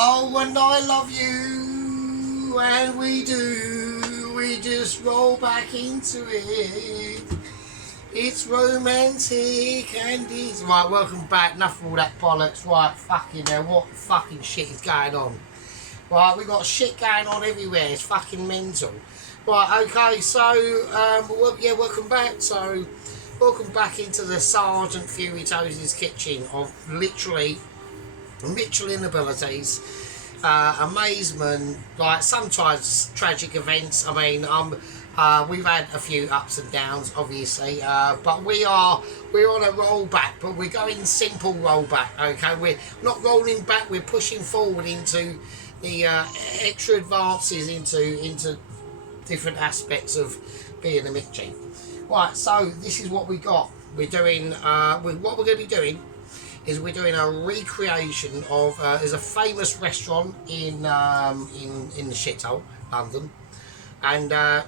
Oh, and I love you, and we do. We just roll back into it. It's romantic and it's... Right, welcome back. Enough of all that bollocks. Right, fucking hell, what fucking shit is going on? Right, we got shit going on everywhere. It's fucking mental. Right, okay, so, yeah, welcome back. So, welcome back into the Sergeant Fury Toesy's kitchen of literally inabilities, amazement, like sometimes tragic events. I mean, we've had a few ups and downs, obviously, but we're on a rollback, but we're going simple rollback. Okay, we're not rolling back. We're pushing forward into the extra advances into different aspects of being a Mitchie. Right, so this is what we got. We're doing what we're going to be doing is we're doing a recreation of there's a famous restaurant in the shithole, London, and that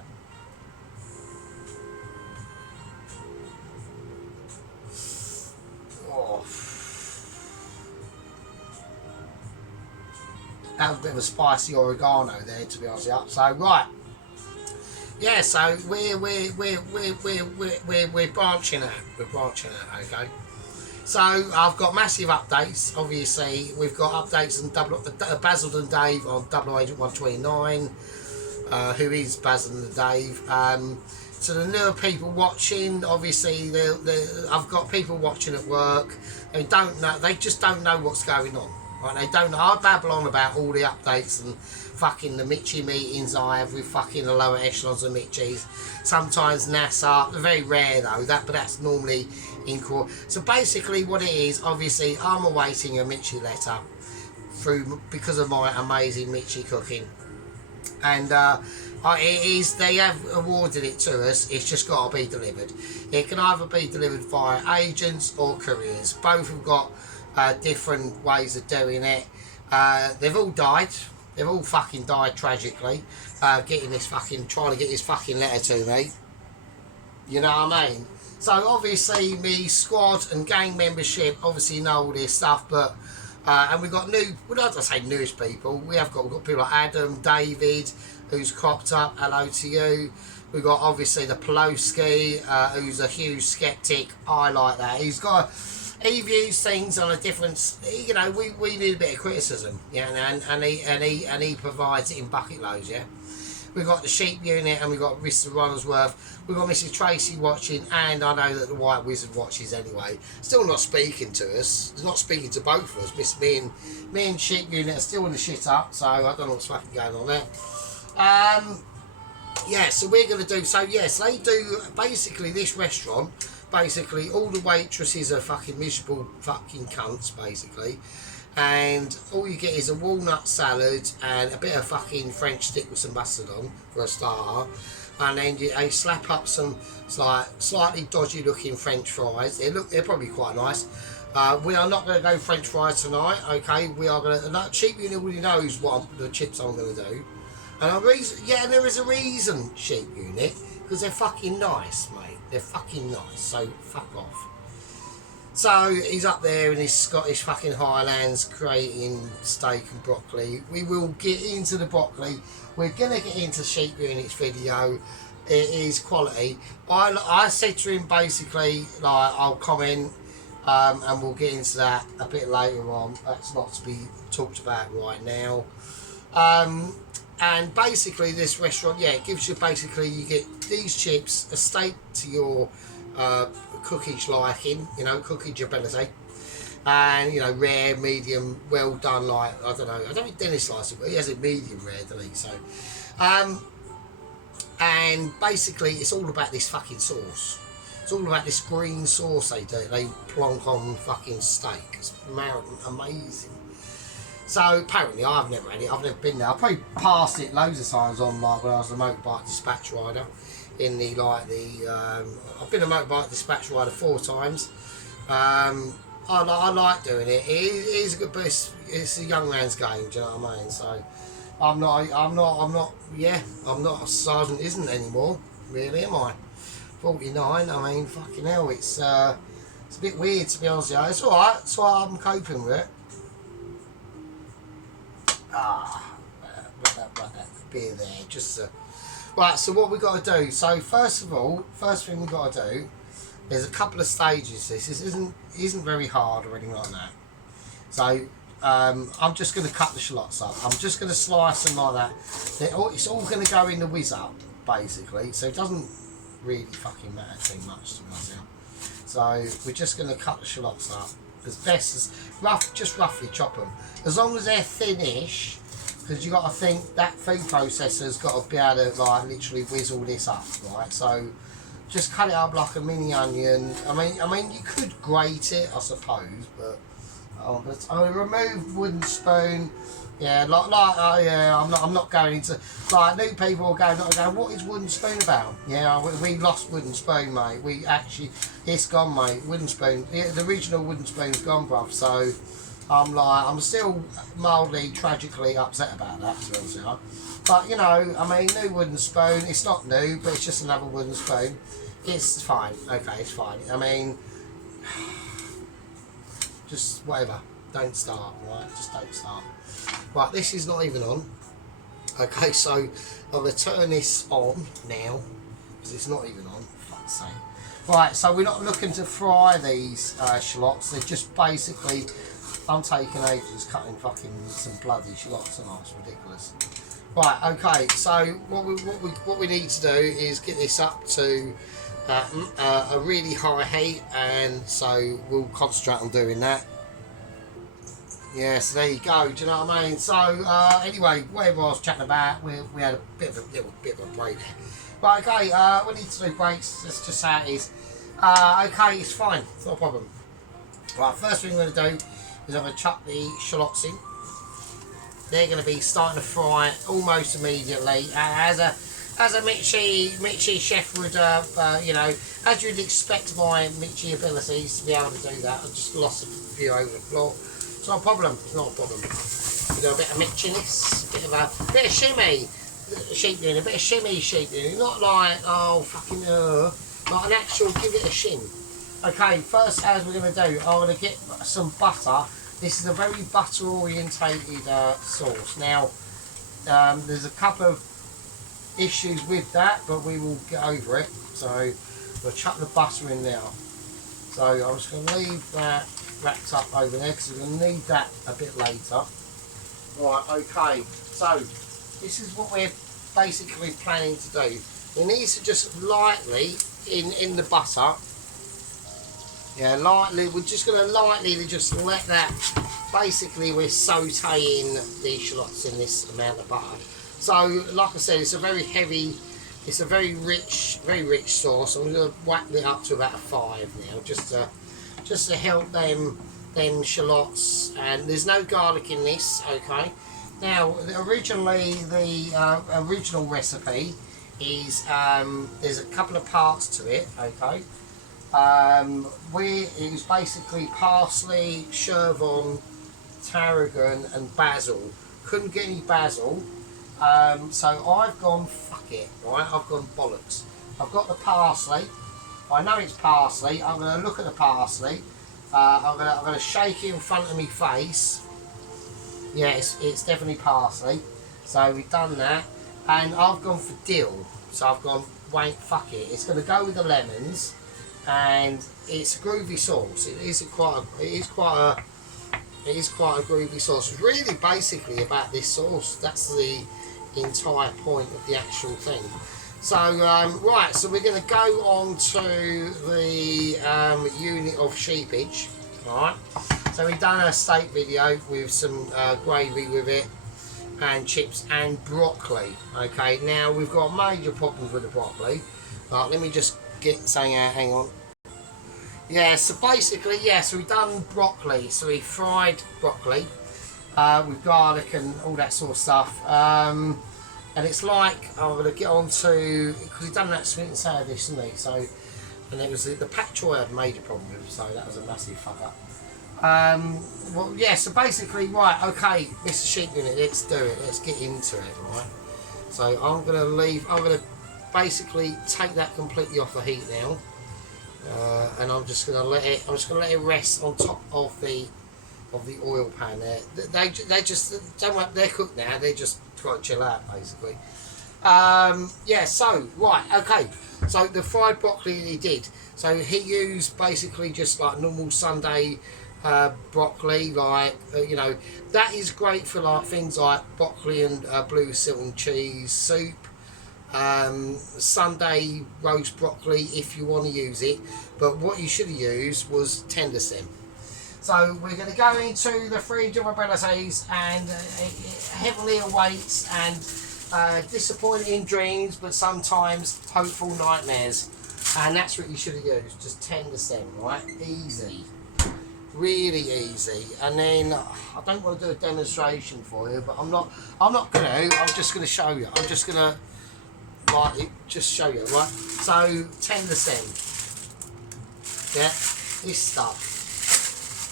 was a bit of a spicy oregano there, to be honest with you. So right, yeah. So we're branching out. We're branching out. Okay. So I've got massive updates. Obviously, we've got updates on Basil and Dave on Double Agent 129, who is Basil and Dave. So the newer people watching, obviously, I've got people watching at work. They don't know. They just don't know what's going on. Right? They don't know. I babble on about all the updates and fucking the Mitchie meetings I have with fucking the lower echelons of Mitchies. Sometimes NASA, very rare though. But that's normally in court. So basically, what it is, obviously, I'm awaiting a Mitchie letter because of my amazing Mitchie cooking, and they have awarded it to us. It's just got to be delivered. It can either be delivered via agents or couriers. Both have got different ways of doing it. They've all died. They've all fucking died tragically. Trying to get this fucking letter to me. You know what I mean? So obviously me squad and gang membership obviously know all this stuff, but and we've got not to say newest people. We've got people like Adam, David, who's cropped up. Hello to you. We've got obviously the Pelosi, who's a huge skeptic. I like that. He views things on a different. You know, we need a bit of criticism. Yeah, and he provides it in bucket loads. Yeah. We've got the sheep unit and we've got Mr. Ronaldsworth. We've got Mrs. Tracy watching, and I know that the White Wizard watches anyway. Still not speaking to us. He's not speaking to both of us. Me and sheep unit are still in the shit up, so I don't know what's fucking going on there. Yeah, so we're going to do... So, yes, they do... Basically, this restaurant, basically, all the waitresses are fucking miserable fucking cunts, basically. And all you get is a walnut salad and a bit of fucking French stick with some mustard on for a starter, and then they slap up some slightly dodgy looking French fries. They're probably quite nice. We are not going to go French fries tonight. Okay, we are going to. Sheep unit already knows the chips I'm going to do, and and there is a reason, sheep unit, because they're fucking nice, mate. They're fucking nice. So fuck off. So he's up there in his Scottish fucking Highlands creating steak and broccoli. We will get into the broccoli. We're going to get into sheep unit's video. It is quality. I said to him basically, like, I'll comment and we'll get into that a bit later on. That's not to be talked about right now. And basically this restaurant, yeah, it gives you basically, you get these chips, a steak to your cookage liking, you know, cookage ability, and, you know, rare, medium, well done, like, I don't know, I don't think Dennis likes it, but he has it medium rare, doesn't he? So and basically it's all about this fucking sauce. It's all about this green sauce they plonk on fucking steak. It's amazing. So apparently I've never had it, I've never been there. I've probably passed it loads of times on, like, when I was a motorbike dispatch rider in the, like, I've been a motorbike dispatch rider 4 times. I like doing it. It is a good, but it's a young man's game, do you know what I mean? So I'm not a sergeant isn't anymore, really, am I? 49, I mean, fucking hell, it's a bit weird, to be honest with you. It's alright, I'm coping with it. Put that beer there, just right. So what we got to do? So first of all, first thing we got to do. There's a couple of stages. This isn't very hard or anything like that. So I'm just going to cut the shallots up. I'm just going to slice them like that. It's all going to go in the whiz up, basically. So it doesn't really fucking matter too much to myself. So we're just going to cut the shallots up as best as just roughly chop them. As long as they're thin-ish, because you got to think that food processor's got to be able to like literally whiz all this up, right? So just cut it up like a mini onion. I mean, you could grate it, I suppose, but I remove wooden spoon. Yeah, yeah. I'm not going into like new people will go. What is wooden spoon about? Yeah, we lost wooden spoon, mate. It's gone, mate. Wooden spoon. Yeah, the original wooden spoon's gone, bruv. So I'm still mildly, tragically upset about that, to be honest with you. But you know, I mean, new wooden spoon. It's not new, but it's just another wooden spoon. It's fine. Okay, it's fine. I mean, just whatever. Don't start, right? Just don't start. Right, this is not even on. Okay, so I'm going to turn this on now because it's not even on. For fuck's sake. Right, so we're not looking to fry these shallots. They're just basically. I'm taking ages cutting fucking some bloody shallots, and it's ridiculous. Right, okay. So what we need to do is get this up to a really high heat, and so we'll concentrate on doing that. Yeah, so there you go. Do you know what I mean? So anyway, whatever I was chatting about, we had a little bit of a break there. Right, okay. We need to do breaks. That's just how it is. Okay, it's fine. It's not a problem. Right, first thing we're going to do is I'm going to chuck the shallots in. They're going to be starting to fry almost immediately. As a Mitchy chef would, you know, as you'd expect my Mitchy abilities to be able to do that. I just lost a few over the floor. It's not a problem. It's not a problem. You know, a bit of Mitchiness, a bit of shimmy, sheep doing, a bit of shimmy sheep doing. Not like fucking like an actual give it a shim. Okay, first as we're going to do, I'm going to get some butter. This is a very butter orientated sauce. Now, there's a couple of issues with that, but we will get over it. So we'll chuck the butter in now. So I'm just going to leave that wrapped up over there because we're going to need that a bit later. Right, okay, so this is what we're basically planning to do. We need to just lightly in the butter. Yeah, lightly, we're just going to lightly just let that, basically we're sauteing the shallots in this amount of butter. So, like I said, it's a very heavy, it's a very rich sauce. I'm going to whack it up to about a 5 now, just to help them shallots. And there's no garlic in this, okay. Now, originally, the original recipe is, there's a couple of parts to it, okay. It was basically parsley, chervon, tarragon and basil. Couldn't get any basil, so I've gone fuck it, right? I've gone bollocks. I've got the parsley. I know it's parsley. I'm going to look at the parsley. I'm going to shake it in front of my face. Yeah, it's definitely parsley. So we've done that, and I've gone for dill. So I've gone, wait, fuck it. It's going to go with the lemons. And it's a groovy sauce. It is quite a groovy sauce. It's really basically about this sauce. That's the entire point of the actual thing. So right, so we're going to go on to the unit of sheepage. Alright, so we've done a steak video with some gravy with it and chips and broccoli. Okay, now we've got major problems with the broccoli. Right, let me just get something out, hang on. Yeah, so basically, yeah, so we've done broccoli. So we fried broccoli with garlic and all that sort of stuff. And it's like, I'm going to get on to, because we've done that sweet and sour dish, didn't we? So, and it was the pak choy I had a major problem with, so that was a massive fuck up. Well, yeah, so basically, right, okay, Mr. Sheep Unit, let's do it. Let's get into it, right? So I'm going to basically take that completely off the heat now, and I'm just going to let it rest on top of the of the oil pan there. They just don't want, they're cooked now. They just got to chill out basically. Yeah. So right, okay. So the fried broccoli he did. So he used basically just like normal Sunday broccoli, like you know, that is great for like things like broccoli and blue Stilton cheese soup. Sunday roast broccoli if you want to use it, but what you should have used was tender stem. So we're going to go into the fridge of abilities and heavily awaits and disappointing dreams, but sometimes hopeful nightmares. And that's what you should have used, just tender stem, right? Easy, really easy. And then I don't want to do a demonstration for you, but I'm not going to. I'm just going to show you. I'm just going to just show you, right? So tender stem, yeah, this stuff.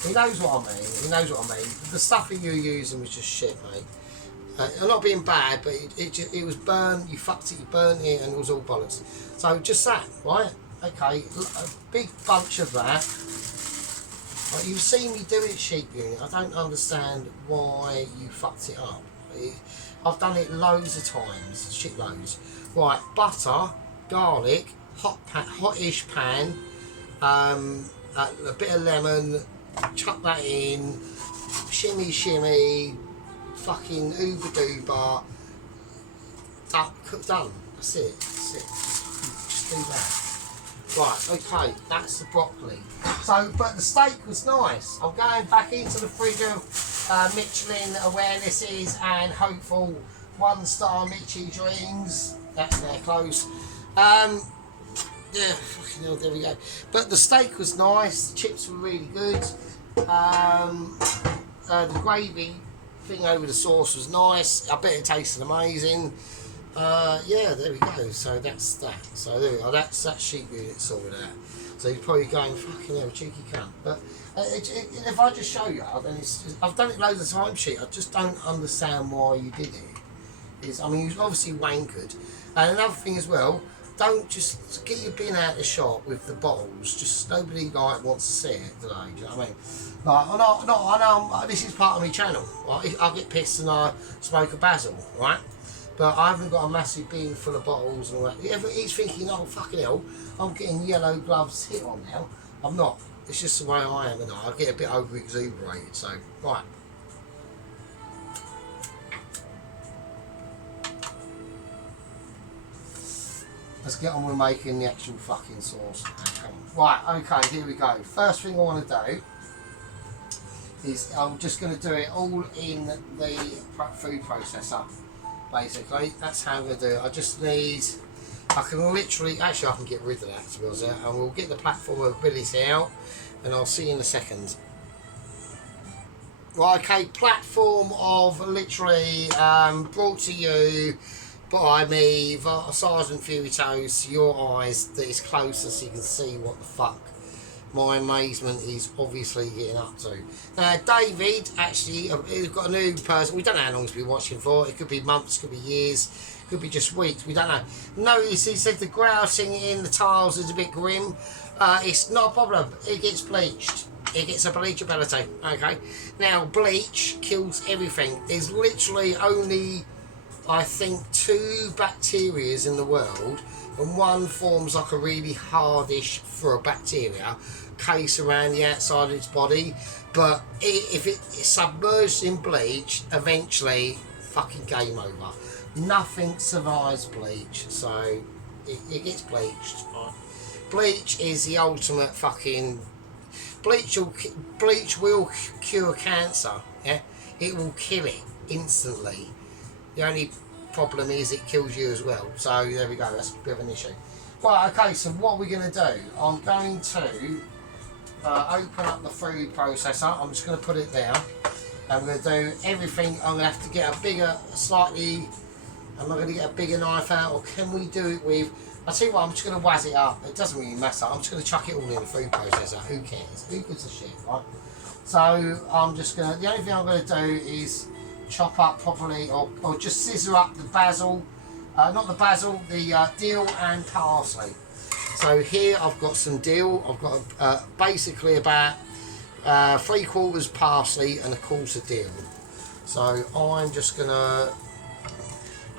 He knows what I mean. He knows what I mean. The stuff that you were using was just shit, mate. I'm not being bad, but it was burnt. You fucked it. You burnt it, and it was all bollocks. So just that, right? Okay, a big bunch of that. Like, you've seen me do it, sheep unit. I don't understand why you fucked it up. I've done it loads of times, shit loads. Right, butter, garlic, hotish pan, a bit of lemon. Chuck that in, shimmy shimmy, fucking ooba dooba, done. That's it. Just do that. Right, okay, that's the broccoli. So, but the steak was nice. I'm going back into the fridge of Michelin awarenesses and hopeful 1-star Mitchy dreams. That's their close. Yeah, fucking hell, there we go. But the steak was nice, the chips were really good. The gravy thing over the sauce was nice. I bet it tasted amazing. Yeah, there we go. So that's that. So there we go. That's that sheep unit sorted out. So you're probably going, fucking hell, cheeky cunt. But if I just show you, then I've done it loads of times, sheep. I just don't understand why you did it. I mean, you obviously wankered. And another thing as well, don't just get your bin out of the shop with the bottles. Just nobody like wants to see it today. Do you know what I mean? Like, I know this is part of my channel. Right? I get pissed and I smoke a basil, right? But I haven't got a massive bin full of bottles and all that. He's thinking, oh fucking hell, I'm getting yellow gloves hit on now. I'm not. It's just the way I am, and I get a bit over exuberated. So right. Let's get on with making the actual fucking sauce. Right, okay, here we go. First thing I want to do is I'm just going to do it all in the food processor, basically. That's how I'm going to do it. I just need, I can literally, actually I can get rid of that to be honest, and we'll get the platform of ability out, and I'll see you in a second. Right, okay, platform of literally brought to you by me, Sergeant Fury Toes, your eyes that is closer so you can see what the fuck my amazement is obviously getting up to. Now, David, actually, we've got a new person. We don't know how long he's been watching for. It could be months, could be years, could be just weeks. We don't know. Notice he said the grouting in the tiles is a bit grim. It's not a problem. It gets bleached. It gets a bleachability. Okay. Now, bleach kills everything. There's literally only, I think, 2 bacteria in the world, and one forms like a really hardish for a bacteria case around the outside of its body, but if it's submerged in bleach, eventually fucking game over. Nothing survives bleach, so it gets bleached. Right? Bleach is the ultimate fucking, bleach will cure cancer. Yeah, it will kill it instantly. The only problem is it kills you as well. So there we go, that's a bit of an issue. Right, okay, so what we're going to do, I'm going to open up the food processor. I'm just going to put it there. I'm going to do everything. I'm going to have to get a bigger, slightly, am I going to get a bigger knife out, or can we do it with, I'll tell you what, I'm just going to wazz it up. It doesn't really matter. I'm just going to chuck it all in the food processor. Who cares? Who gives a shit, right? So I'm just going to, the only thing I'm going to do is chop up properly, or just scissor up the basil, not the basil, the dill and parsley. So here I've got some dill. I've got basically about 3/4 parsley and 1/4 dill. So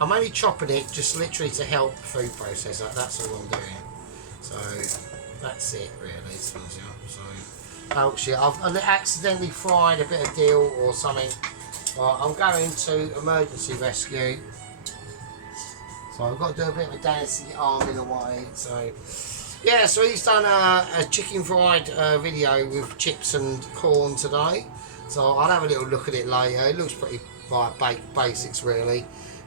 I'm only chopping it just literally to help the food processor. That's all I'm doing. So that's it really. So oh shit! I've accidentally fried a bit of dill or something. Right, I'm going to emergency rescue. So I've got to do a bit of a dance to get arm in a way. So yeah, so he's done a chicken fried video with chips and corn today. So I'll have a little look at it later. It looks pretty like baked basics really.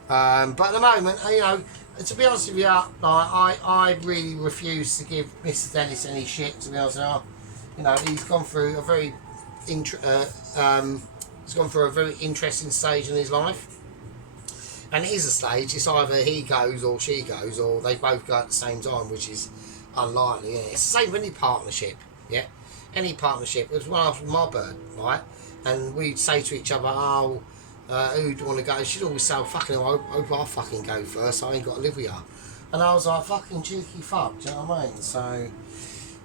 But at the moment, you know, to be honest with you, like, I really refuse to give Mr. Dennis any shit. To be honest with you, you know, he's gone through a very interesting stage in his life. And it is a stage. It's either he goes or she goes, or they both go at the same time, which is unlikely. Yeah. It's the same with any partnership. Yeah, any partnership. It was one after my bird, right? And we'd say to each other, "Oh, who do you want to go?" She'd always say, "Fucking, I hope I fucking go first. I ain't got to live with you." And I was like, "Fucking cheeky fuck." Do you know what I mean? So,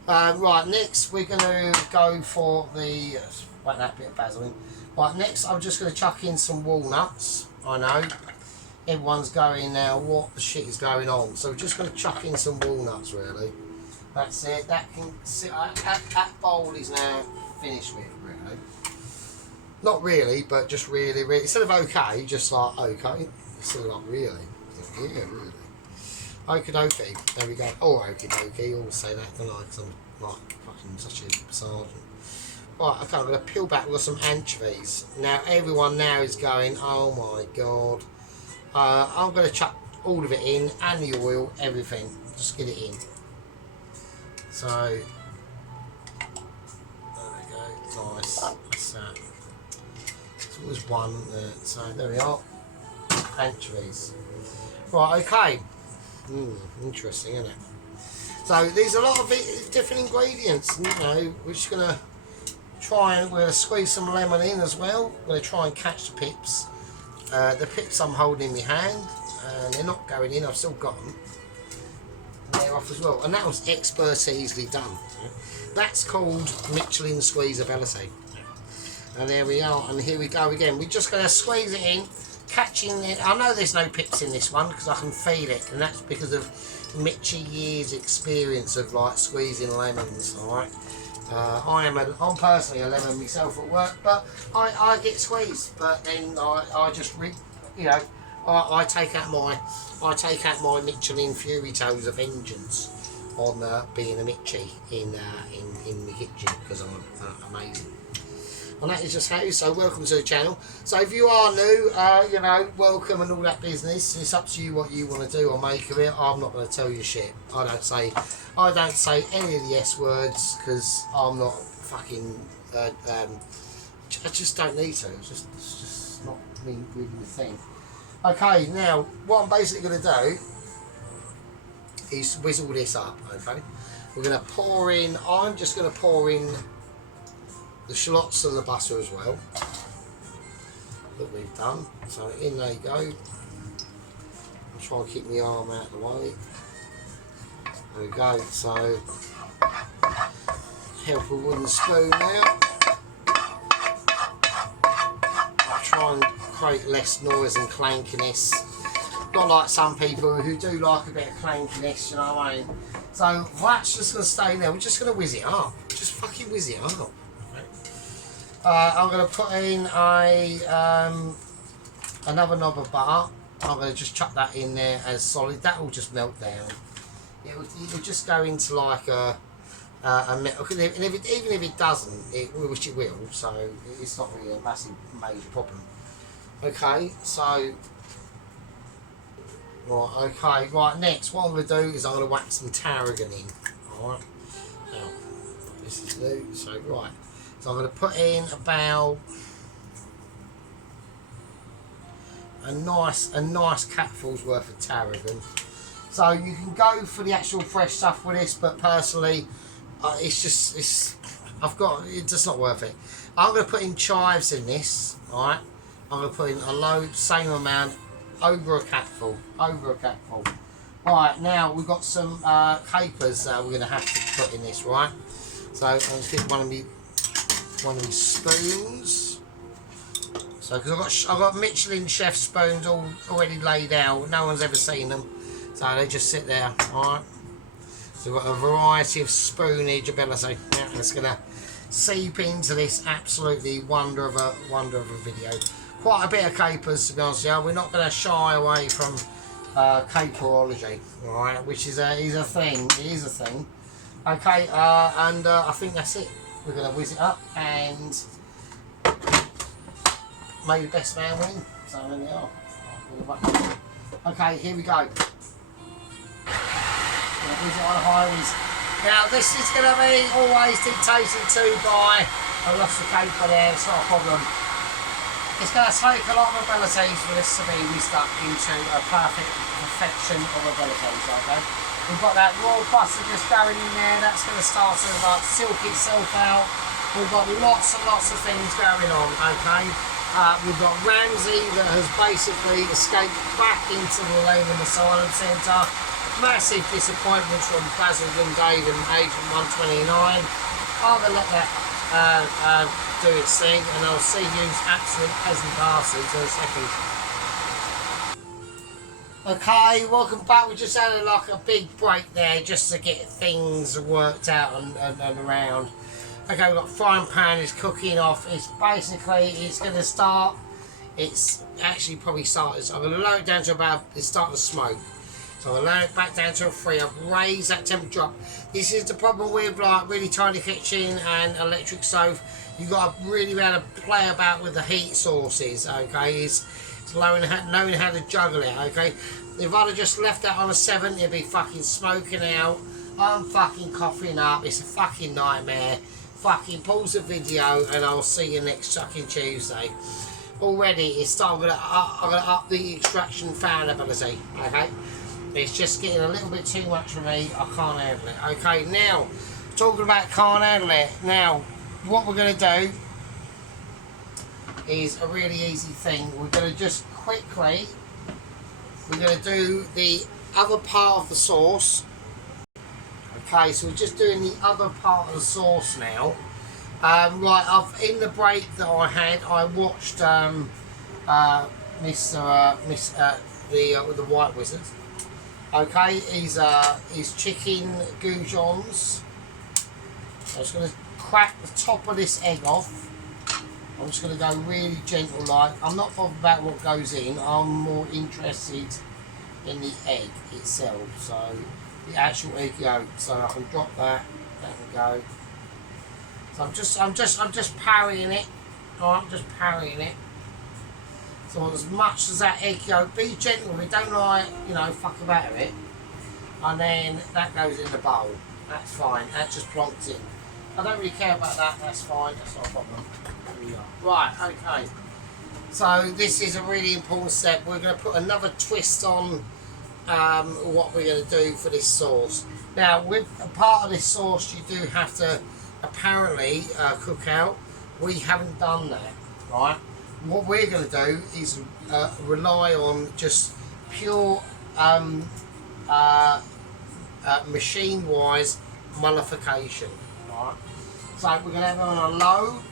right, next we're gonna go for the wait that bit of basil in. Right, next I'm just gonna chuck in some walnuts. I know. Everyone's going now, what the shit is going on? So we're just going to chuck in some walnuts really. That's it. That can sit. That bowl is now finished with really. Not really, but just really. Instead of okay, just like okay. Instead of like really. Yeah, really. Okie dokie. There we go. Or okie dokie. Always say that, don't I? Because I'm like fucking such a sergeant. Right, okay, I'm going to peel back. We've got some anchovies. Now everyone now is going, oh my god. I'm going to chuck all of it in, and the oil, everything. Just get it in. So, there we go. Nice. That's that. So there's one. So there we are. Anchovies. Right. Okay. Interesting, isn't it? So there's a lot of different ingredients. You know, we're just going to try and we're going to squeeze some lemon in as well. We're going to try and catch the pips. The pips I'm holding in my hand, and they're not going in. I've still got them. And they're off as well. And that was expertisely done. That's called Michelin squeezability. And there we are. And here we go again. We're just going to squeeze it in, catching it. I know there's no pips in this one because I can feel it, and that's because of Mitchy years' experience of like squeezing lemons. All right. I'm personally a lemon myself at work, but I get squeezed. But then I just you know, I take out my Michelin Fury Toes of vengeance on being a Mitchy in the kitchen because I'm amazing. And that is just how. So welcome to the channel. So if you are new, you know, welcome and all that business. It's up to you what you want to do or make of it. I'm not going to tell you shit. I don't say any of the S words because I'm not fucking. I just don't need to. It's just not me really the thing. Okay, now what I'm basically going to do is whizzle this up. Okay, we're going to pour in. I'm just going to pour in the shallots and the butter as well that we've done. So in they go. I'll try and keep my arm out of the way. There we go. So helpful wooden spoon now. I'll try and create less noise and clankiness. Not like some people who do like a bit of clankiness, you know what I mean? So that's just going to stay there. We're just going to whiz it up. Just fucking whiz it up. I'm going to put in another knob of butter. I'm going to just chuck that in there as solid. That will just melt down. It'll just go into like a metal. And even if it doesn't, which it will, so it's not really a massive major problem. Okay, so right. Next, what I'm going to do is I'm going to whack some tarragon in. All right. Now this is new. So right. So I'm going to put in about a nice capful's worth of tarragon. So you can go for the actual fresh stuff with this, but personally, it's just not worth it. I'm going to put in chives in this. All right. I'm going to put in a load, same amount, over a capful. Right, now we've got some capers we're going to have to put in this. Right. So I'll just get one of me one of these spoons. So, because I've got Michelin chef spoons all already laid out. No one's ever seen them, so they just sit there. All right. So we've got a variety of spoonage ability. Yeah, it's gonna seep into this absolutely wonder of a video. Quite a bit of capers, to be honest with you. We're not going to shy away from caperology, all right? Which is a thing. It is a thing. Okay, and I think that's it. We're going to whiz it up and may the best man win. So there we are. Okay, here we go. Whiz it on a high whiz. Now this is going to be always dictated to by a loss of caper there. It's not a problem. It's going to take a lot of abilities for this to be whizzed up into a perfect perfection of abilities. Okay. We've got that raw butter just going in there. That's going to start to like silk itself out. We've got lots and lots of things going on. Okay. We've got Ramsey that has basically escaped back into the lane in the silent centre. Massive disappointments from Basil and Dave and Agent 129. I'm going to let that do its thing, and I'll see you absolute peasant bastards in a second. Okay, welcome back. We just had like a big break there just to get things worked out and around. Okay, we've got frying pan is cooking off. It's basically, it's going to start, it's actually probably started, I'm going to lower it down to about, it's starting to smoke. So I'll lower it back down to a 3, I've raised that temperature up. This is the problem with like really tiny kitchen and electric stove. You've got to really be able to play about with the heat sources, okay? It's knowing how to juggle it, okay? If I'd have just left that on a 7, it'd be fucking smoking out. I'm fucking coughing up, it's a fucking nightmare. Fucking pause the video and I'll see you next fucking Tuesday. Already it's starting. I'm gonna up the extraction fan ability. Okay, it's just getting a little bit too much for me. I can't handle it. Okay, now talking about can't handle it. Now what we're gonna do is a really easy thing. We're gonna just quickly. We're gonna do the other part of the sauce. Okay, so we're just doing the other part of the sauce now. Right, in the break that I had, I watched the White Wizard. Okay, he's chicken goujons. I'm just going to crack the top of this egg off. I'm just going to go really gentle like. I'm not bothered about what goes in. I'm more interested in the egg itself. So the actual egg yolk, so I can drop that. There we go. So I'm just parrying it. Alright, I'm just parrying it. So as much as that egg yolk, be gentle with it, don't like, fuck about with it. And then that goes in the bowl. That's fine. That just plonks in. I don't really care about that, that's fine, that's not a problem. There we are. Right, okay. So this is a really important step. We're gonna put another twist on what we're going to do for this sauce. Now, with a part of this sauce, you do have to apparently cook out. We haven't done that, right? What we're going to do is rely on just pure machine-wise mullification, right? So we're going to have it on a low,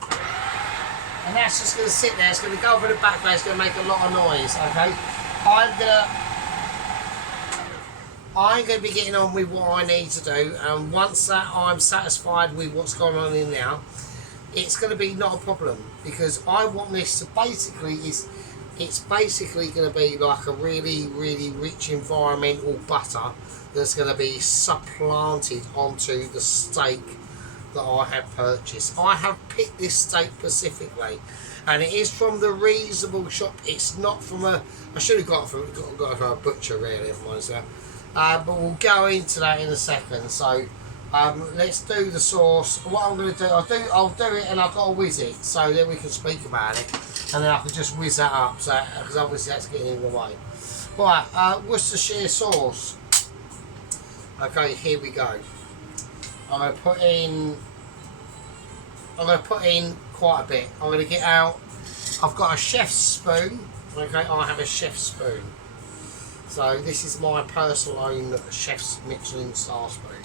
and that's just going to sit there. It's going to go over the back there. It's going to make a lot of noise, okay? I'm going to be getting on with what I need to do, and once that I'm satisfied with what's going on in now, it's going to be not a problem, because I want this to basically, it's basically going to be like a really, really rich environmental butter that's going to be supplanted onto the steak that I have purchased. I have picked this steak specifically, and it is from the reasonable shop. It's not from a, I should have got it from a butcher really, if I'm honest. But we'll go into that in a second. So let's do the sauce. What I'm going to do, I'll do it, and I've got to whiz it, so then we can speak about it, and then I can just whiz that up. So because obviously that's getting in the way. Right, Worcestershire sauce. Okay, here we go. I'm going to put in quite a bit. I'm going to get out. I've got a chef's spoon. Okay, I have a chef's spoon. So this is my personal own chef's Michelin star spoon.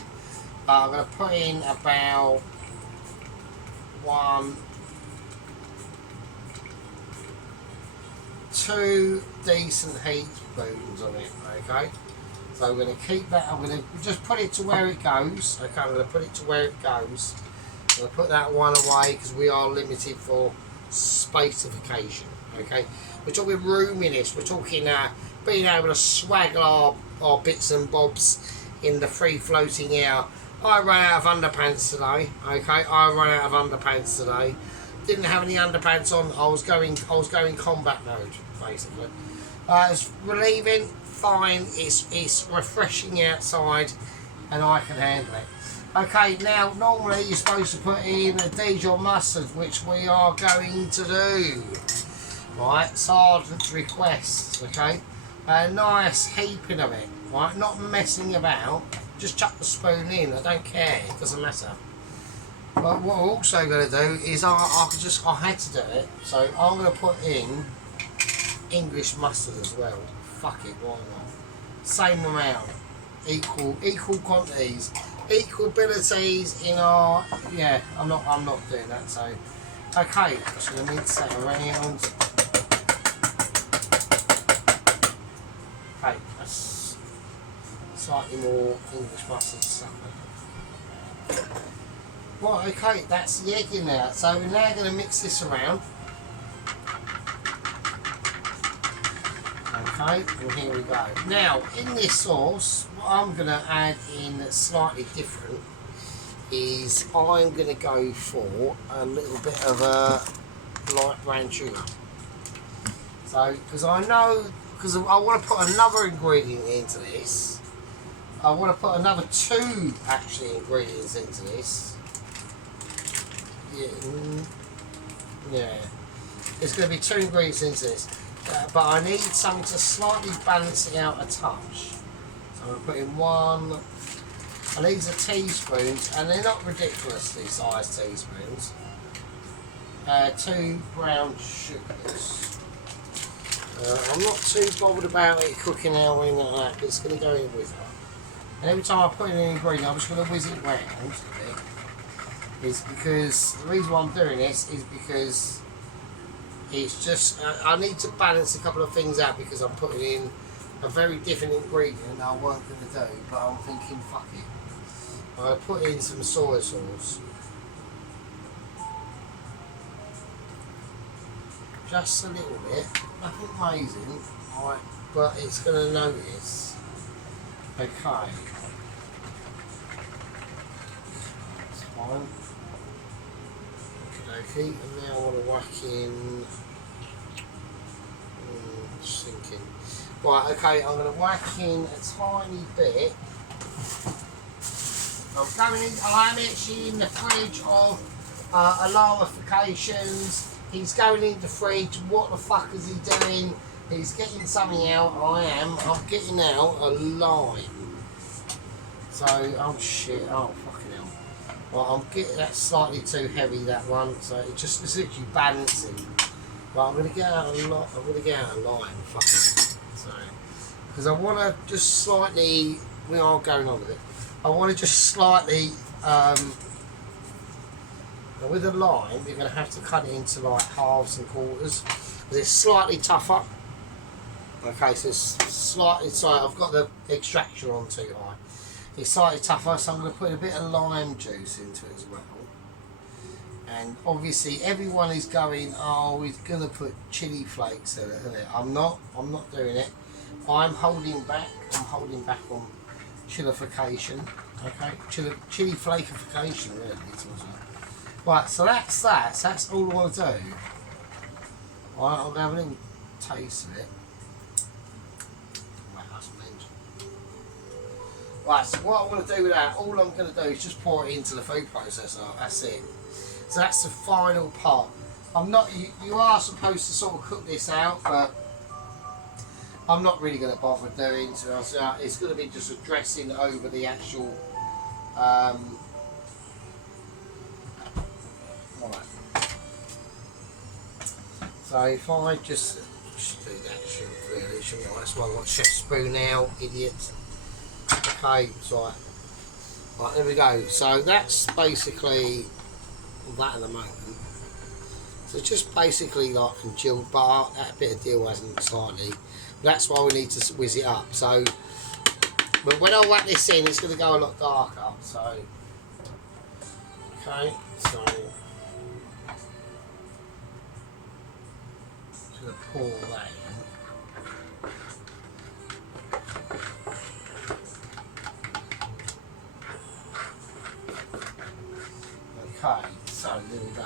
I'm going to put in about 1, 2 decent heat spoons on it, okay? So I'm going to keep that, I'm going to just put it to where it goes, okay? I'm going to put it to where it goes. I'm going to put that one away because we are limited for spacification, okay? We're talking roominess, we're talking being able to swaggle our bits and bobs in the free floating air. I ran out of underpants today, okay? I ran out of underpants today. Didn't have any underpants on. I was going combat mode, basically. It's relieving, fine. It's refreshing outside, and I can handle it. Okay, now normally you're supposed to put in a Dijon mustard, which we are going to do. Right, sergeant's request. Okay, a nice heaping of it. Right, not messing about. Just chuck the spoon in. I don't care. It doesn't matter. But what we're also going to do is I had to do it, so I'm going to put in English mustard as well. Fuck it, why not? Same amount, equal quantities, equal abilities in our. Yeah, I'm not doing that. So, okay, just going to mince that around. Okay, that's slightly more English mustard stuff. Right, okay, that's the egg in there. So we're now going to mix this around. Okay, and here we go. Now, in this sauce, what I'm going to add in that's slightly different is I'm going to go for a little bit of a light brown sugar. So, because I want to put another ingredient into this. I want to put another 2 actually ingredients into this. Yeah, there's going to be 2 ingredients into this, but I need something to slightly balance it out a touch. So I'm going to put in 1, and these are teaspoons, and they're not ridiculously sized teaspoons. 2 brown sugars. I'm not too bothered about it cooking out or anything like that, but it's going to go in with it. And every time I put in an ingredient, I'm just going to whiz it round a bit. Is because the reason why I'm doing this is because it's just I need to balance a couple of things out because I'm putting in a very different ingredient that I weren't going to do, but I'm thinking fuck it. I'm going to put in some soy sauce, just a little bit, nothing amazing, right? But it's going to notice. Okay, that's fine. Okay, and now I want to whack in. Just thinking. Right, okay, I'm going to whack in a tiny bit. I am actually in the fridge of alarmifications. He's going in the fridge. What the fuck is he doing? He's getting something out. I'm getting out a lime. So, oh shit, oh fucking hell. Well, I'm getting that slightly too heavy, that one, so it's literally balancing. But I'm going to get out a lot. I'm going to get out a line. Fuck it. So, because I want to just slightly. We are going on with it. I want to just slightly. With a lime, you're going to have to cut it into like halves and quarters. Because it's slightly tougher. Okay, so it's slightly. Sorry, I've got the extraction on too high. It's slightly tougher, so I'm going to put a bit of lime juice into it as well. And obviously, everyone is going, oh, he's going to put chili flakes in it, isn't it? I'm not doing it. I'm holding back. I'm holding back on chilification. Okay, chili flakification, really. Right, so that's that. So that's all I want to do. Right, I'll have a little taste of it. Right, so what I'm going to do with that, all I'm going to do is just pour it into the food processor. That's it. So that's the final part. I'm not. You are supposed to sort of cook this out, but I'm not really going to bother doing. So it's going to be just a dressing over the actual. Right. So if I just do that, shouldn't I? That's why I got chef spoon now, idiot. Okay, so right, there we go. So that's basically that at the moment. So just basically like congealed butter. That bit of dill hasn't slightly. That's why we need to whiz it up. So, but when I whack this in, it's going to go a lot darker. So, okay, so I'm going to pour that in. Okay, so there we go.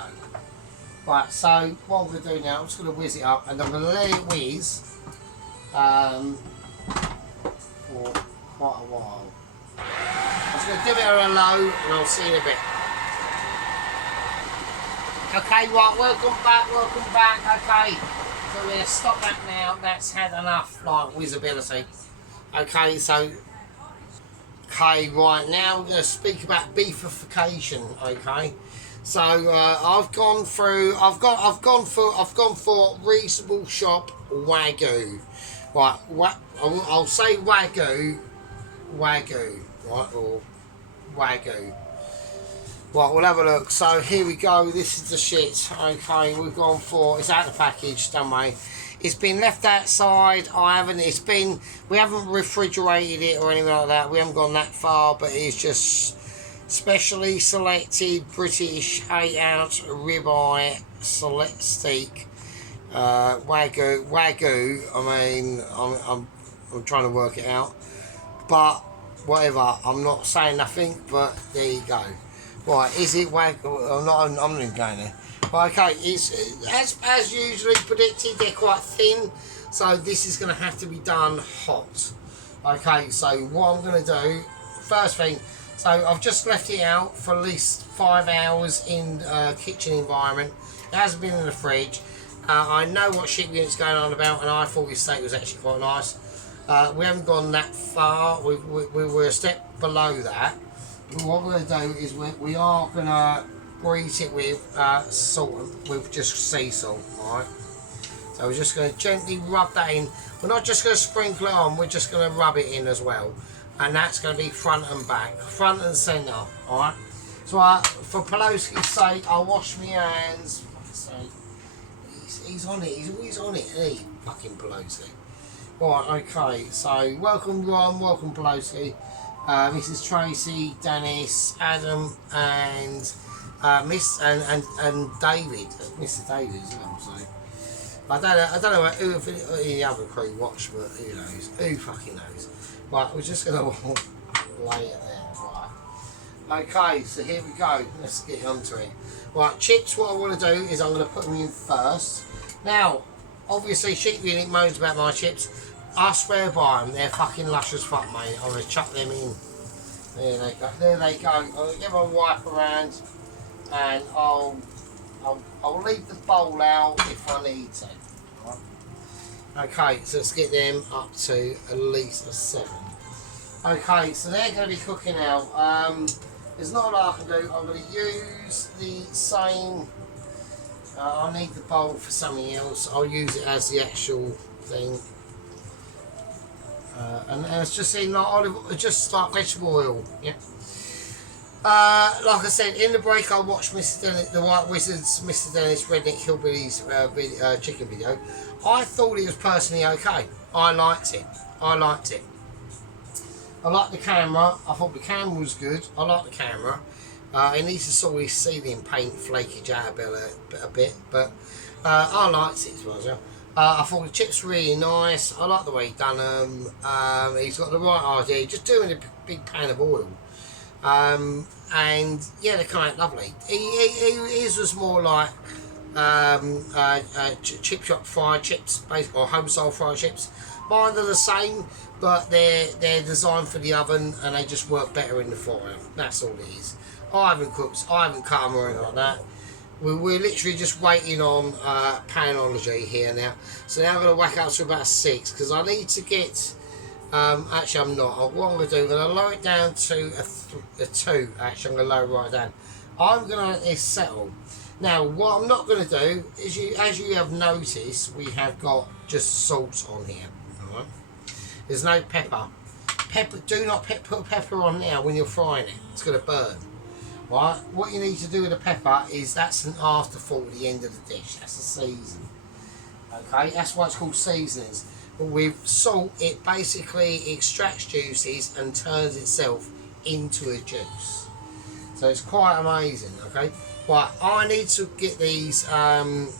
Right, so what I'm going to do now, I'm just going to whiz it up and I'm going to let it whiz for quite a while. I'm just going to give it a low and I'll see you in a bit. Okay, right, welcome back, okay. So we're going to stop that now, that's had enough like whizability. Okay, so okay, right now we're going to speak about beefification. Okay, so I've gone for reasonable shop Wagyu. Right, I'll say Wagyu, right, or Wagyu. Right, we'll have a look. So here we go. This is the shit. Okay, we've gone for. It's out of the package, don't we? It's been left outside. We haven't refrigerated it or anything like that. We haven't gone that far, but it's just specially selected British 8-ounce ribeye select steak. Wagyu. I mean, I'm trying to work it out, but whatever. I'm not saying nothing, but there you go. Right, is it Wagyu? I'm not even going there. Okay, it's as usually predicted, they're quite thin, so this is going to have to be done hot. Okay, so what I'm going to do, first thing, so I've just left it out for at least 5 hours in kitchen environment. It hasn't been in the fridge. I know what sheep unit's going on about, and I thought this steak was actually quite nice. We haven't gone that far. We were a step below that. But what we're going to do is we are going to grease it with salt, with just sea salt, right? So we're just going to gently rub that in. We're not just going to sprinkle it on, we're just going to rub it in as well. And that's going to be front and back, front and centre, alright? So for Pelosi's sake, I'll wash my hands. He's on it, he's always on it, isn't he? Fucking Pelosi. Right, okay, so welcome Ron, welcome Pelosi. Mrs. Tracy, Dennis, Adam, and Miss and David, Mr. David as well. So I don't know who the other crew watch, but who knows? Who fucking knows? Right, we're just gonna lay it there. Right. Okay, so here we go. Let's get onto it. Right, chips. What I want to do is I'm going to put them in first. Now, obviously, sheep unit moans about my chips. I swear by them, they're fucking lush as fuck, mate. I'm going to chuck them in. There they go. There they go. I'll give them a wipe around, and I'll leave the bowl out if I need to. Right. Okay, so let's get them up to at least a 7. Okay, so they're going to be cooking out. There's not a lot I can do. I'm going to use the same. I need the bowl for something else. I'll use it as the actual thing. And it's just in like just like vegetable oil, yeah. Like I said, in the break I watched Mr. Dennis, the White Wizards, Mr. Dennis Redneck Hillbillies chicken video. I thought it was personally okay. I liked it. I liked the camera. I thought the camera was good. I like the camera. It needs to sort of see the paint flakage out a bit, but I liked it as well. I thought the chips were really nice. I like the way he done them. He's got the right idea. Just doing a big pan of oil. And yeah, they come out lovely. His was more like chip shop fried chips, basically, or home style fried chips. Mine are the same, but they're designed for the oven and they just work better in the fryer. That's all it is. I haven't cooked, I haven't cut them or anything like that. We're literally just waiting on panology here now. So now I'm going to whack up to about 6 because I need to get. Actually, I'm not. What I'm going to do, I'm going to lower it down to a 2. Actually, I'm going to lower it right down. I'm going to let this settle. Now, what I'm not going to do is, as you have noticed, we have got just salt on here. All right? There's no pepper. Do not put pepper on now when you're frying it. It's going to burn. Right, what you need to do with the pepper is that's an afterthought at the end of the dish. That's a season. Okay, that's why it's called seasonings. But with salt, it basically extracts juices and turns itself into a juice. So it's quite amazing. Okay, right, I need to get these. I